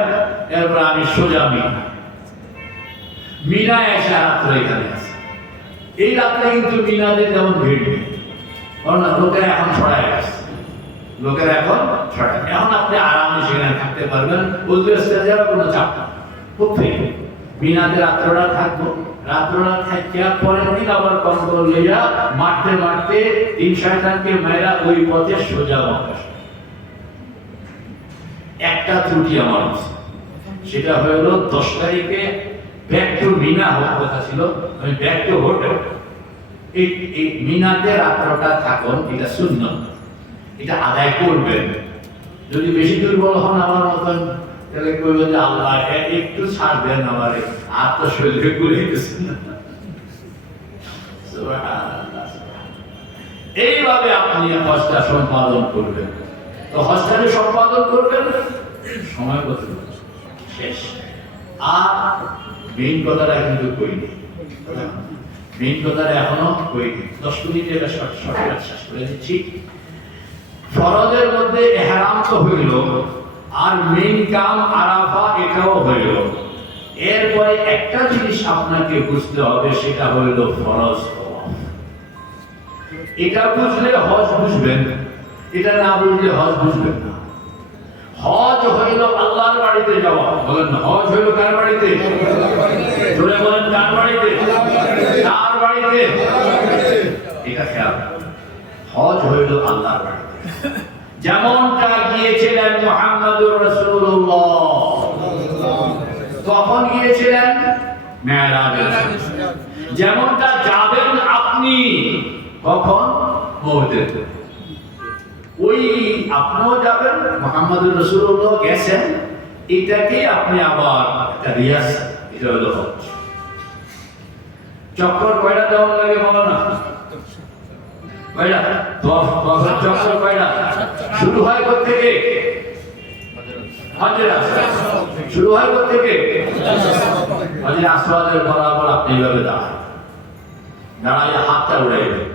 এরপর আমি সোজা মিনা এসে রাত্রে এখানে আছে। এই রাত্রে কিন্তু মিনাতে তেমন ভিড় নেই, কারণ লোকেরা এখন ছড়ায় আসছে, এখন আপনি আরামে সেখানে থাকতে পারবেন, উদ্দেশ্যে যাওয়ার কোনো চাপ না। খুব ঠিক মিনাতে রাত্রটা থাকবো, রাত্রটা থাকিয়া পরের দিন আবার কন্ট্রোল লইয়া মারতে 3 শয়তানকে মেরা ওই পথে সোজা মক্কা। একটা ত্রুটি আমার আছে, সেটা হলো 10 তারিখে ব্যাক টু মিনা হওয়ার কথা ছিল, আমি ব্যাক টু হোটেল। এই মিনাতে রাত্রটা থাকুন, এটা সুন্নাত, এটা আদায় করবেন। যদি বেশি দুর্বল হন আমার মতন, তাহলে কইবেন যে আল্লাহ একটু ছাড় দেন আমারে, আর তো শরীরে গুলিয়ে গেছেন। এইভাবে আপনি হজটা সম্পাদন করবেন। তো হজটা সম্পাদন করবেন সময় কত শেষ। আর মেইন কথাটা কিন্তু কইনি, মেইন কথাটা এখনো কইনি। 10 মিনিটে শর্টকাট শেষ করে দিচ্ছি। ফরজের মধ্যে ইহরাম তো হইল, আর মেইন কাম আরাফা এটাও হইল। এরপরে একটা জিনিস আপনাকে বুঝতে হবে, সেটা হইল ফরজ তওয়াফ। এটা বুঝলে হজ বুঝবেন, এটা না বুঝলে হজ বুঝবেন না। হজ হইল আল্লাহর বাড়িতে যাওয়া। বলেন হজ হইল কার বাড়িতে? জোরে বলেন কার বাড়িতে? কার বাড়িতে? এটা খেয়াল, হজ হইল আল্লাহর বাড়িতে। যেমনটা গিয়েছিলেন মুহাম্মদুর রাসূলুল্লাহ, কখন গিয়েছিলেন? মেরাজে। যেমনটা যাবেন আপনি কখন? মউতে। ওই আপনিও যাবেন, মুহাম্মদুর রাসূলুল্লাহ গেছেন, এটাকে আপনি আবার একটা রিয়াজ, এটা হলো হজ। চক্কর কয়টা দেওয়া লাগে বলো না? কয়টা? 10 চক্কর কয়টা? শুরু হয় কোত্থেকে? হাজরে আসওয়াদ। শুরু হয় কোত্থেকে? হাজরে আসওয়াদের বরাবর আপনি এইভাবে দাঁড়ায় হাতটা উড়াইবেন।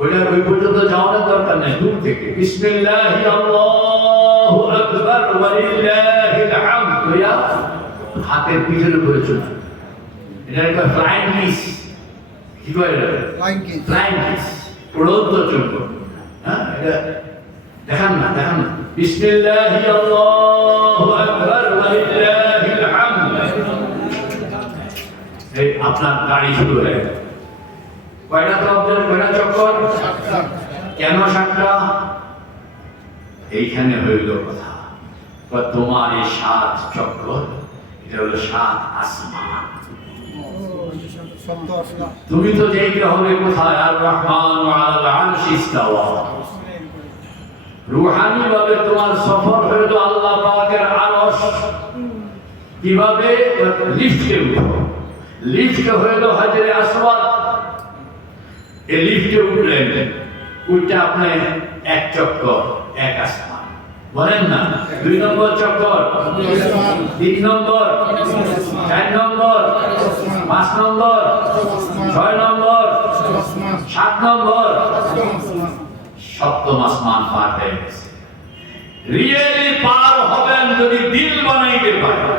ওইটা ওই পর্যন্ত যাওয়ার দরকার নেই, দূর থেকে বিসমিল্লাহি আল্লাহু আকবার ওয়া লিল্লাহিল হামদ কইয়া হাতের পিঠের উপরে চলে। এটা একটা ফ্লাইং কিস। কি কয় এটা? ফ্লাইং কিস, উড়ন্ত চুম্বন। হ্যাঁ, এটা দেখান না বিসমিল্লাহি আল্লাহু আকবার ওয়া লিল্লাহিল হামদ। এই আপনার গাড়ি শুরু হয়ে গেল। কয়টা তওয়াফের কয়টা চক্কর? 7টা। কেন 7টা? এইখানে হইল কথা, তোমার এই 7 চক্কর, এটা হলো 7 আসমান। তুমি তো যেতে হবে কোথায়? আর রহমান আলাল আরশি ইস্তাওয়া। রূহানি ভাবে তোমার সফর হইল আল্লাহ পাকের আরশ। কিভাবে? লিফটে উঠো। লিফট হইল হাজরে আসওয়াদ। এই লিফটে উঠলেন, উঠে আপনি 1 চক্কর 1 আসমান। বলেন না 2 নম্বর চক্কর, 3 নম্বর, 4 নম্বর, 5 নম্বর, 6 নম্বর, 7 নম্বর, 7ম আসমান পার হয়ে গেছে। রিয়েলি পার হবেন যদি দিল বানাইতে পারেন।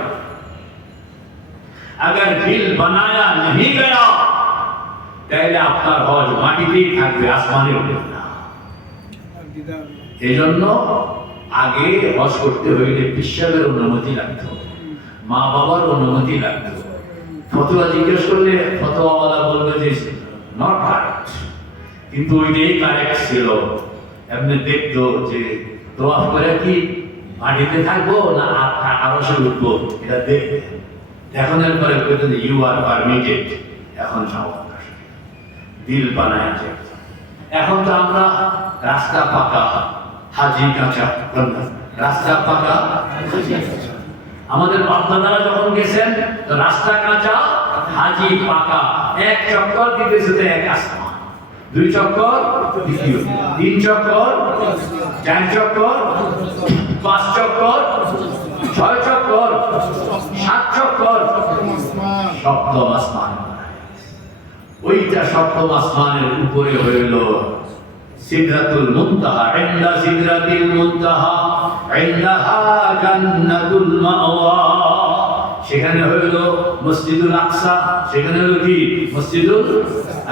अगर दिल बनाया नहीं गया তাহলে আপনার হজ মাটিতেই থাকবে, আসমানে উঠবে না। এই জন্য আগে হজ করতে হইলে পিসাবের অনুমতি লাগতো, মা বাবার অনুমতি লাগতো। ফতোয়া জিজ্ঞেস করলে ফতোয়াওয়ালা বলবে যে নট কারেক্ট, কিন্তু ওইটাই কারেক্ট ছিল। এমনি দেখতো যে তোয়াফ করে কি মাটিতে থাকবো না আরশে উঠবো, এটা দেখবে। দেখানোর পরে বলতো যে ইউ আর পারমিটেড, এখন যাও দিল বানায় আছে। এখন তো আমরা রাস্তা পাকা হাজি কাঁচা, রাস্তা পাকা আমাদের বাপদাদারা যখন গেছেন তো রাস্তা কাঁচা হাজি পাকা, এক চক্কর দিতেছে তো এক আসমান, 2 চক্কর দ্বিতীয়, 3 চক্কর, 4 চক্কর, 5 চক্কর, 6 চক্কর, 7 চক্কর, সপ্তম আসমান। ওইটা সপ্তম আসমানের উপরে হইল সিদরাতুল মুনতাহা, ইনদা সিদরাতিল মুনতাহা ইনদাহা জান্নাতুল মাওয়া। সেখানে হইল মসজিদুল আকসা, সেখানে হইল কি মসজিদুল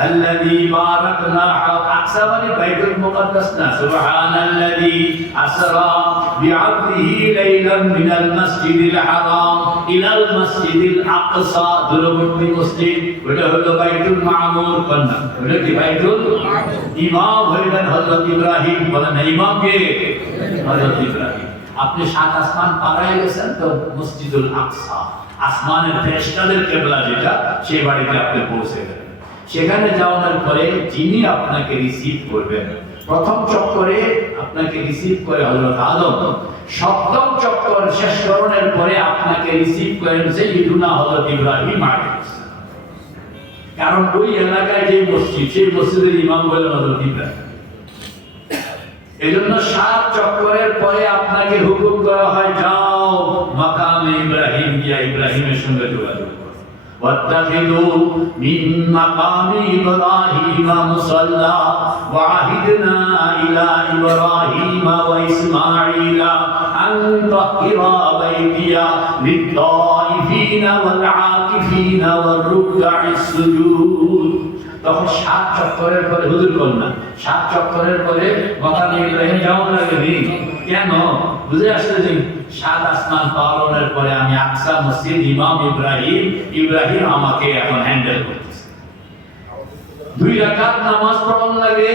আল্লাযী বারাকনা, আকসা মানে বাইতুল মুকাদ্দাস না। সুবহানাল্লাযী আসরা বিআবদিহি লাইলান মিনাল মাসজিদিল হারাম ইলাল মাসজিদিল আকসা, দূরবর্তী মসজিদ, ওটা হলো বাইতুল মামুর কন্যা, ওটা কি বাইতুল ইমাম হইলেন হযরত ইব্রাহিম। বলেন ইমাম কে? হযরত ইব্রাহিম। আপনি 7 আসমান পাড়ায় গেছেন তো মসজিদুল আকসা, আসমানের ফেরেশতাদের কিবলা যেটা, সেই বাড়িতে আপনি পৌঁছে গেলেন। সেখানে যাওয়ার পরে যিনি আপনাকে রিসিভ করবেন, প্রথম চক্করে আপনাকে রিসিভ করে হযরত আদম, সপ্তম চক্কর শেষ করণের পরে আপনাকে রিসিভ করেন সাইয়্যিদুনা হযরত ইব্রাহিম আলাইহিস সালাম। কারণ ওই এলাকায় যে মসজিদ, সেই মসজিদের ইমাম হলেন হযরত ইব্রাহিম। এজন্য 7 চক্করের পরে আপনাকে হুকুম করা হয় যাও মাকামে ইব্রাহিম গিয়া ইব্রাহিমের সঙ্গে যোগাযোগ করো। ওয়াত্তাখিযু মিন মাকামি ইব্রাহিম মুসাল্লা ওয়াহিদনা ইলা ইব্রাহিম ওয়া ইসমাঈলা আন তাহিরা বাইতিয়া লিত-তাইফিনা ওয়াল আকিফিনা ওয়ার রুকআইস সুজুদ। তখন 7 চক্করের পরে হুজুর কন্যা 7 চক্করের পরে মাকামে ইব্রাহিম যাওয়া লাগেনি কেন? বুঝে আসছে যে 7 আসমান পালনের পরে আমি আকসা মসজিদ ইমাম ইব্রাহিম আমাকে এখন হ্যান্ডেল করতেছে। 2 রাকাত নামাজ পড়ার লাগে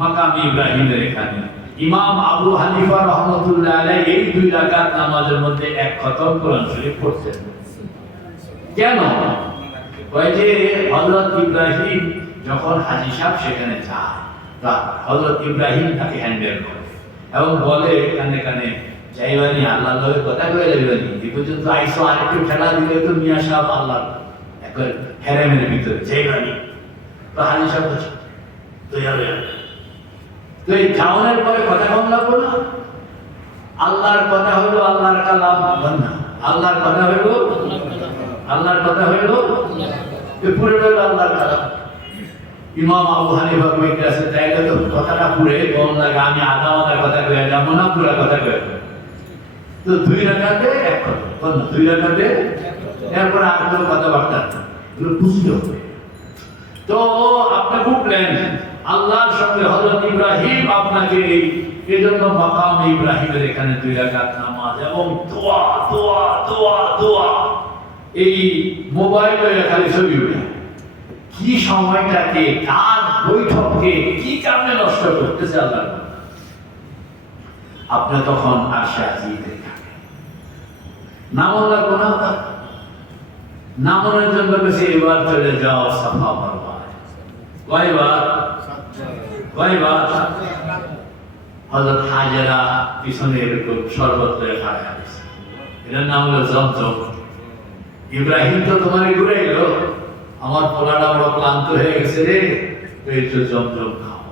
মাকামে ইব্রাহিমের এখানে। ইমাম আবু হানিফা রাহমাতুল্লাহ আলাইহি এই 2 রাকাত নামাজের মধ্যে 1 খতম কোরআন শরীফ পড়তেন। কেন? ওই যে হযরত ইব্রাহিম যখন হাজী সাহেব সেখানে যায়, তা হযরত ইব্রাহিম তাকে হ্যান্ডেল করে এবং বলে কানে কানে যাইবানি আল্লাহর লগে কথা কয়ে যাইবানি, এই পর্যন্ত আইসো, আরেকটু ঠেলা দিলে তো মিয়া সাহেব আল্লাহ একবার হেরেমের ভিতরে যাইবানি। তো হাজী সাহেব বলছে তো তো এই যাওয়ার পরে কথা কম লাগবো না? আল্লাহর কথা হলো আল্লাহর কালাম, না আল্লাহর কথা হলো আল্লাহর কথা হইল পুরে হইল আল্লাহর কালাম। ইমাম আবু হানিফা কইতে আছে তাইলে তো কথাটা পুরে কম লাগে, আমি আধা কথা কয়ে যাবো না, পুরা কথা কয়ে তো 2 রাকাতে 1 কথা, 2 রাকাতে এরপরে আর কোনো কথাবার্তা এগুলো বুঝতে হবে। তো আপনি বুঝলেন আল্লাহর সঙ্গে হযরত ইব্রাহিম আপনাকে এই জন্য মাকাম ইব্রাহিমের এখানে 2 রাকাত নামাজ এবং দোয়া দোয়া দোয়া দোয়া। এই মোবাইলে খালি ছবি উঠে কি সময়টাকে, কার বৈঠককে কি কারণে নষ্ট করতেছে আল্লাহ। আপনি তখন আশা আজিতে থাকেন, নামলা কোনা নামনের জন্য বেশি এবার চলে যাও সাফা মারওয়া। কয়বার হযরত হাজেরা পিছনে এরকম শরবত করে খাওয়া দিয়েছে, এটার নাম হলো জমজম। ইব্রাহিম তো তোমার ঘুরাইল, আমার পোলাটা বড় ক্লান্ত হয়ে গেছে রে, একটু জমজম খাও।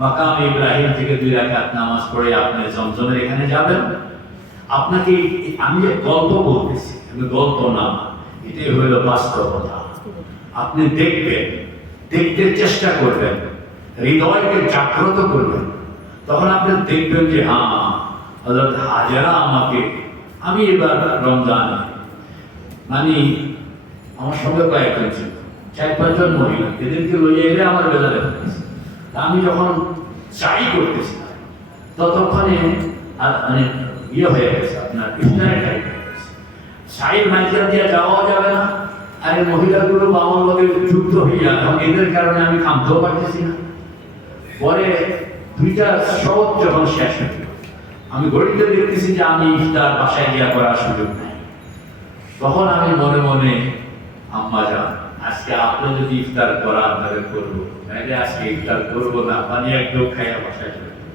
মাকাম ইব্রাহিম থেকে 2 রাকাত নামাজ পড়ে আপনি জমজমের এখানে যাবেন। আপনাকে আমি যে গল্প বলতেছি, আমি গল্প না, এটাই হইল বাস্তবতা। আপনি দেখবেন, দেখতে চেষ্টা করবেন, হৃদয়কে জাগ্রত করবেন, তখন আপনি দেখবেন যে হ্যাঁ হযরত হাজেরা আমাকে, আমি এবার রমজান মানে আমার সঙ্গে কয়েকজন ছিল, 4-5 জন মহিলা, এদেরকে লইয়ে এলে আমার বেলা দেখা। আমি যখন সাই করতেছিলাম, ততক্ষণে মানে ইয়ে হয়ে গেছে, আপনার ইফতারের টাইম হয়ে গেছে। সাইয়ের মাঝখান দিয়ে যাওয়া যাবে না, আরে মহিলাগুলো আমার লগে যুক্ত হইয়া এবং এদের কারণে আমি কামতেও পারতেছি না। পরে 2টা শরৎ যখন শেষ হইল, আমি ঘড়িতে দেখতেছি যে আমি ইফতার বাসায় গিয়া করার সুযোগ নেই। তখন আমি মনে মনে, আম্মা যান, আজকে আপনি যদি ইফতার করার তাহলে করবো, নাহলে আজকে ইফতার করবো না, পানি একদম খাইয়া বাসায় চলে যাবো।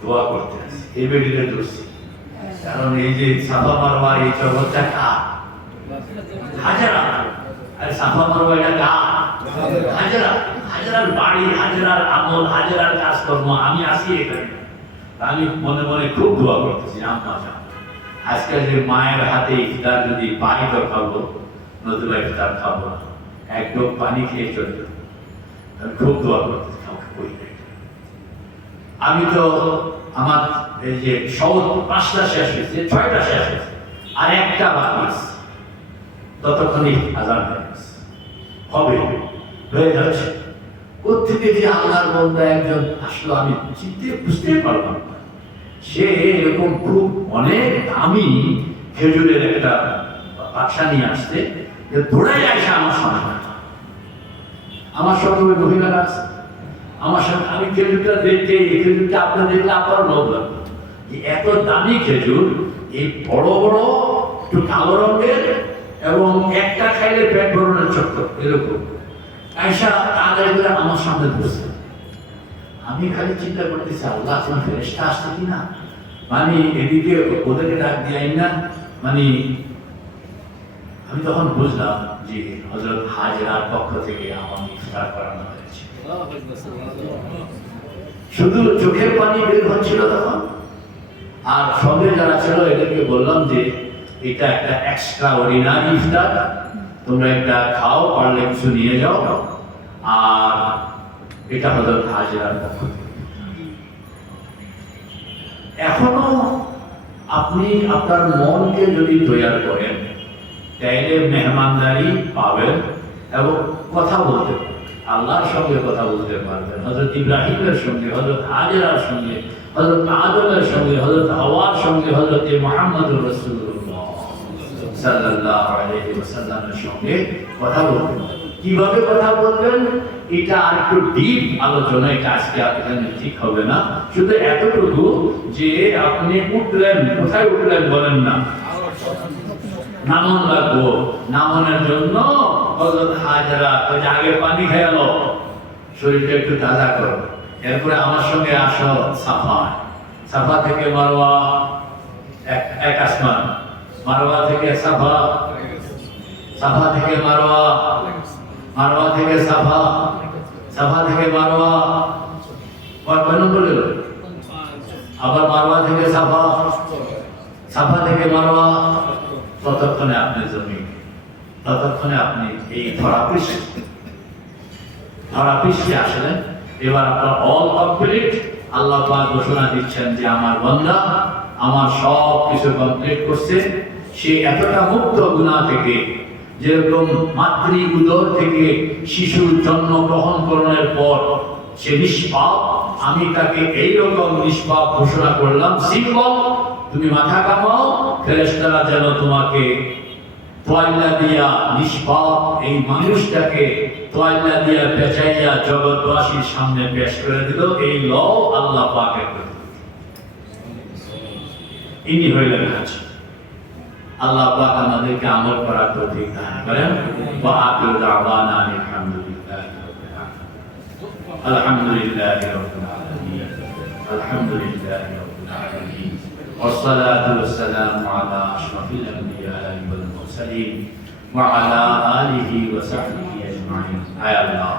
দোয়া করতে আসি, এই বেডিতে ধরছি, কারণ এই যে সাফা মারওয়া এই জগৎটা কার? হাজারা। আরে সাফা মারওয়া এটা কার? হাজারা। হাজারার বাড়ি, হাজারার আমল, হাজারার কাজকর্ম, আমি আসি এখানে। আমি মনে মনে খুব দোয়া করতেছি, আম্মা যান, আজকে যে মায়ের হাতে ইফতার যদি পাই তো খাবো, নতুবা ইফতার খাবো না, একদম পানি খেয়ে চলে যাবো। আমি খুব দোয়া করতেছি, আমাকে বই নাই। আমি তো আমার এই যে সব 5টা শেষ হয়েছে, 6টা শেষ হয়েছে, আর একটা বাকি আছে, ততক্ষণই আজান হয়ে গেছে, হবে হয়ে যাচ্ছে। কোথেকে যে আল্লাহর বান্দা একজন আসলো আমি বুঝতে পারলাম না। সে এরকম খুব অনেক দামি খেজুরের একটা বাক্সা নিয়ে আসতে, দৌড়াই আসে আমার সামনে। আমার সঙ্গে ওই মহিলারা আছে, আমার সাথে আমি খেজুরটা দেখতে, এই খেজুরটা আপনার দেখলে আপনার লোভ লাগবে যে এত দামি খেজুর, এই বড় বড় একটু কালো রঙের, এবং একটা খাইলে পেট ভরণের চক্কর এরকম আয়সা তাড়াতাড়ি করে আমার সামনে বসে। আমি খালি চিন্তা করতেছি, আল্লাহ আপনার ফেরেশতা আসছে কিনা, মানে এদিকে ওদেরকে ডাক দিয়াই না, মানে আমি তখন বুঝলাম যে হযরত হাজেরার পক্ষ থেকে আমার ইফতার করানো হয়েছে। শুধু চোখের পানি বের হচ্ছিল তখন। আর সঙ্গে যারা ছিল এদেরকে বললাম যে এটা একটা এক্সট্রা অর্ডিনারি ইফতার, তোমরা একটা খাও, পারলে কিছু নিয়ে যাও, আর এটা হযরত হাজেরার পক্ষ থেকে। এখনো আপনি আপনার মনকে যদি তৈরি করেন, তাইলে মেহমানদারি পাবেন এবং কথা বলতে পারবেন, আল্লাহর সঙ্গে কথা বলতে পারবেন, হযরত ইব্রাহিমের সঙ্গে, হযরত হাজেরার সঙ্গে, হযরত আদমের সঙ্গে, হযরত হাওয়ার সঙ্গে, হযরত মুহাম্মদুর রাসূলুল্লাহ সাল্লাল্লাহু আলাইহি ওয়াসাল্লামের সঙ্গে কথা বলতে পারবেন। কিভাবে কথা বলবেন এটা আর একটু ডিপ আলোচনা, এটা আজকে এখানে ঠিক হবে না। শুধু এতটুকু যে আপনি উঠলেন, কোথায় উঠলেন বলেন না, নামন লাগবো, নামনের জন্য হযরত হাজেরা আগে পানি খেয়ে লো, শরীরটা একটু তাজা করো, এরপরে আমার সঙ্গে আসো সাফা। সাফা থেকে মারওয়া এক আসমান, মারওয়া থেকে সাফা, সাফা থেকে মারওয়া, মারওয়া থেকে সাফা, সাফা থেকে মারওয়া, কয় নম্বর গেল? আবার মারওয়া থেকে সাফা, সাফা থেকে মারওয়া, ততক্ষণে আপনি জমিন, ততক্ষণে আপনি এই ধরাপৃষ্ঠে আসলেন। এবার আপনার অল কমপ্লিট। আল্লাহ পাক ঘোষণা দিচ্ছেন যে আমার বান্দা আমার সব কিছু কমপ্লিট করছে। সে এতটা মুক্ত গুনাহ থেকে, যেরকম মাতৃ উদর থেকে শিশুর জন্ম গ্রহণ করণের পর সে নিষ্পাপ, আমি তাকে এইরকম নিষ্পাপ ঘোষণা করলাম। সিম্বল, তুমি মাথা কামাও, ফেরেশতারা যেন তোমাকে তোয়াল্লা দিয়া নিষ্পাপ এই মানুষটাকে তোয়াল্লা দিয়া পেঁচাইয়া জগৎবাসীর সামনে পেশ করে দিল। এই ল আল্লাহ পাকের প্রতি, ইনি হইলেন হাজি। আল্লাহ পাক আমাদেরকে আমল করার তৌফিক দান করেন। ওয়া আখিরু দাওয়ানা আলহামদুলিল্লাহি রাব্বিল আলামিন। আলহামদুলিল্লাহি রাব্বিল আলামিন। আলহামদুলিল্লাহি রাব্বিল আলামিন। والصلاة والسلام على أشرف الأنبياء والمرسلين وعلى آله وصحبه أجمعين. আয় আল্লাহ,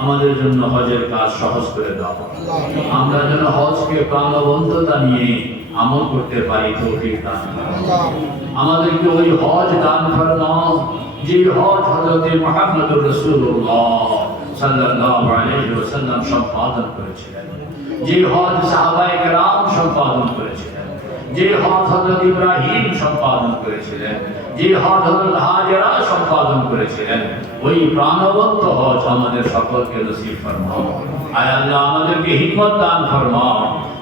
আমাদের জন্য হজের কাজ সহজ করে দাও, আমরা যেন হজকে প্রাণবন্ততা নিয়ে আমল করতে পারি, তৌফিক দান করো। আমাদেরকে ওই হজ দান ফরমাও যে হজ হযরত মুহাম্মদুর রাসূলুল্লাহ সাল্লাল্লাহু আলাইহি ওয়াসাল্লাম সম্পাদন করেছিলেন, যে হজ সাহাবায়ে কেরাম সম্পাদন করেছিলেন, যে হজ হযরত ইব্রাহিম সম্পাদন করেছিলেন, যে হজ হযরত হাজেরা সম্পাদন করেছিলেন। করেছিলেন ওই প্রাণবন্ত হজ আমাদের সকলকে নসিব ফরমাও। আয় আল্লাহ আমাদেরকে হিম্মত দান ফরমাও,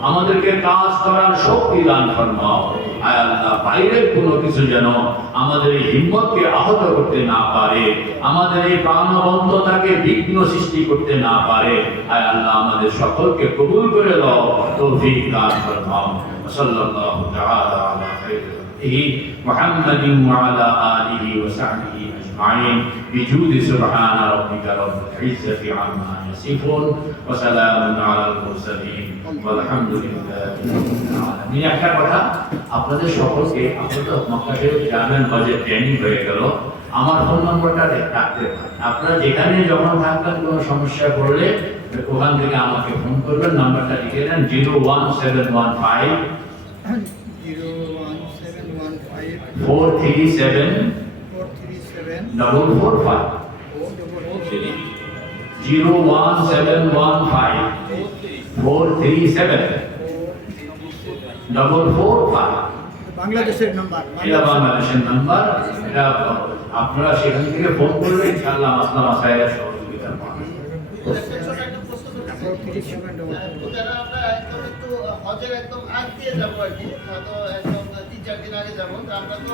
আমাদেরকে কাজ করার শক্তি দান ফরমাও। আয় আল্লাহ বাইরের কোনো কিছু যেন আমাদের এই হিম্মতকে আহত করতে না পারে, আমাদের এই প্রাণবন্ততাকে বিঘ্ন সৃষ্টি করতে না পারে। আয় আল্লাহ আমাদের সকলকে কবুল করে দাও, তৌফিক দান ফরমাও। সাল্লাল্লাহু তাআলা আলা খায়রি মুহাম্মাদিন ওয়া আলা আলিহি ওয়া সাহবিহি আজমাইন বিজুদি সুবহান রাব্বিকা রাব্বিল ইজ্জাতি আম্মা ইয়াসিফুন ওয়া সালামুন আলাল মুরসালিন ওয়ালহামদুলিল্লাহি রাব্বিল আলামিন। একটা কথা আপনাদের সকলকে, আপনারা মক্কা শরীফ জানেন হজে ট্রেনিং হয়ে গেল, আমার ফোন নম্বরটা রাখতে পারেন। আপনারা যেখানে যখন থাকবেন কোনো সমস্যা পড়লে ওখান থেকে আমাকে ফোন করবেন, নাম্বারটা লিখে নেন 01715 437 445 01715 437 445। বাংলাদেশের নাম্বার। এটা বাংলাদেশের নাম্বার। এটা আপনারা সেখান থেকে ফোন করলে ইনশাআল্লাহ মাসলা মাসাইলের সহযোগিতা পাবেন। যারা আমরা একদম একটু হজের একদম আগ দিয়ে যাবো আর কি, হয়তো একদম 3-4 দিন আগে যাবো, তো আমরা তো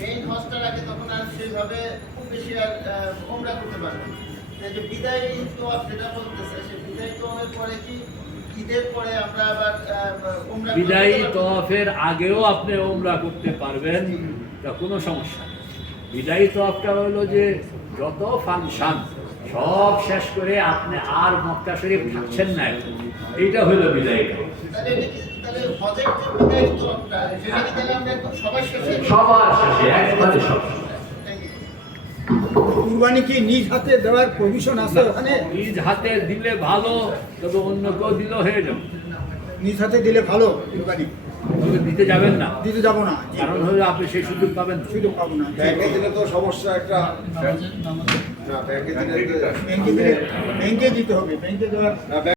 মেইন হজটার আগে তখন আর সেইভাবে খুব বেশি আর ওমরা করতে পারবো না। এই যে বিদায় তোয়াফ যেটা বলতেছে, সেই বিদায় তোয়াফের পরে কি ঈদের পরে আমরা আবার ওমরা করতে বিদায়ী পারবো? তওয়াফের আগেও আপনি ওমরা করতে পারবেন, তা কোনো সমস্যা নেই। বিদায়ী তওয়াফটা হলো যে যত ফাংশন সব শেষ করে আপনি আর মক্কা শরীফ থাকছেন না, এইটা হলো বিদায়ী তওয়াফ। তাহলে এটা কি, তাহলে হজের যে বিদায় তোয়াফটা, সেটা কি তাহলে আমরা একদম সবার শেষে? সবার শেষে একবারে সব। কুরবানি কি নিজ হাতে দেওয়ার প্রভিশন আছে ওখানে? নিজ হাতে দিলে ভালো, তবে অন্য কেউ দিলেও হয়ে যাবে। নিজ হাতে দিলে ভালো কুরবানি। তবে দিতে যাবেন না, দিতে যাবো না, কারণ হলো আপনি সেই সুযোগ পাবেন না। সুযোগ পাবো না। ব্যাংকে দিলে তো সমস্যা একটা, না ব্যাংকে দিলে ব্যাংকে দিতে হবে, ব্যাংকে দেওয়ার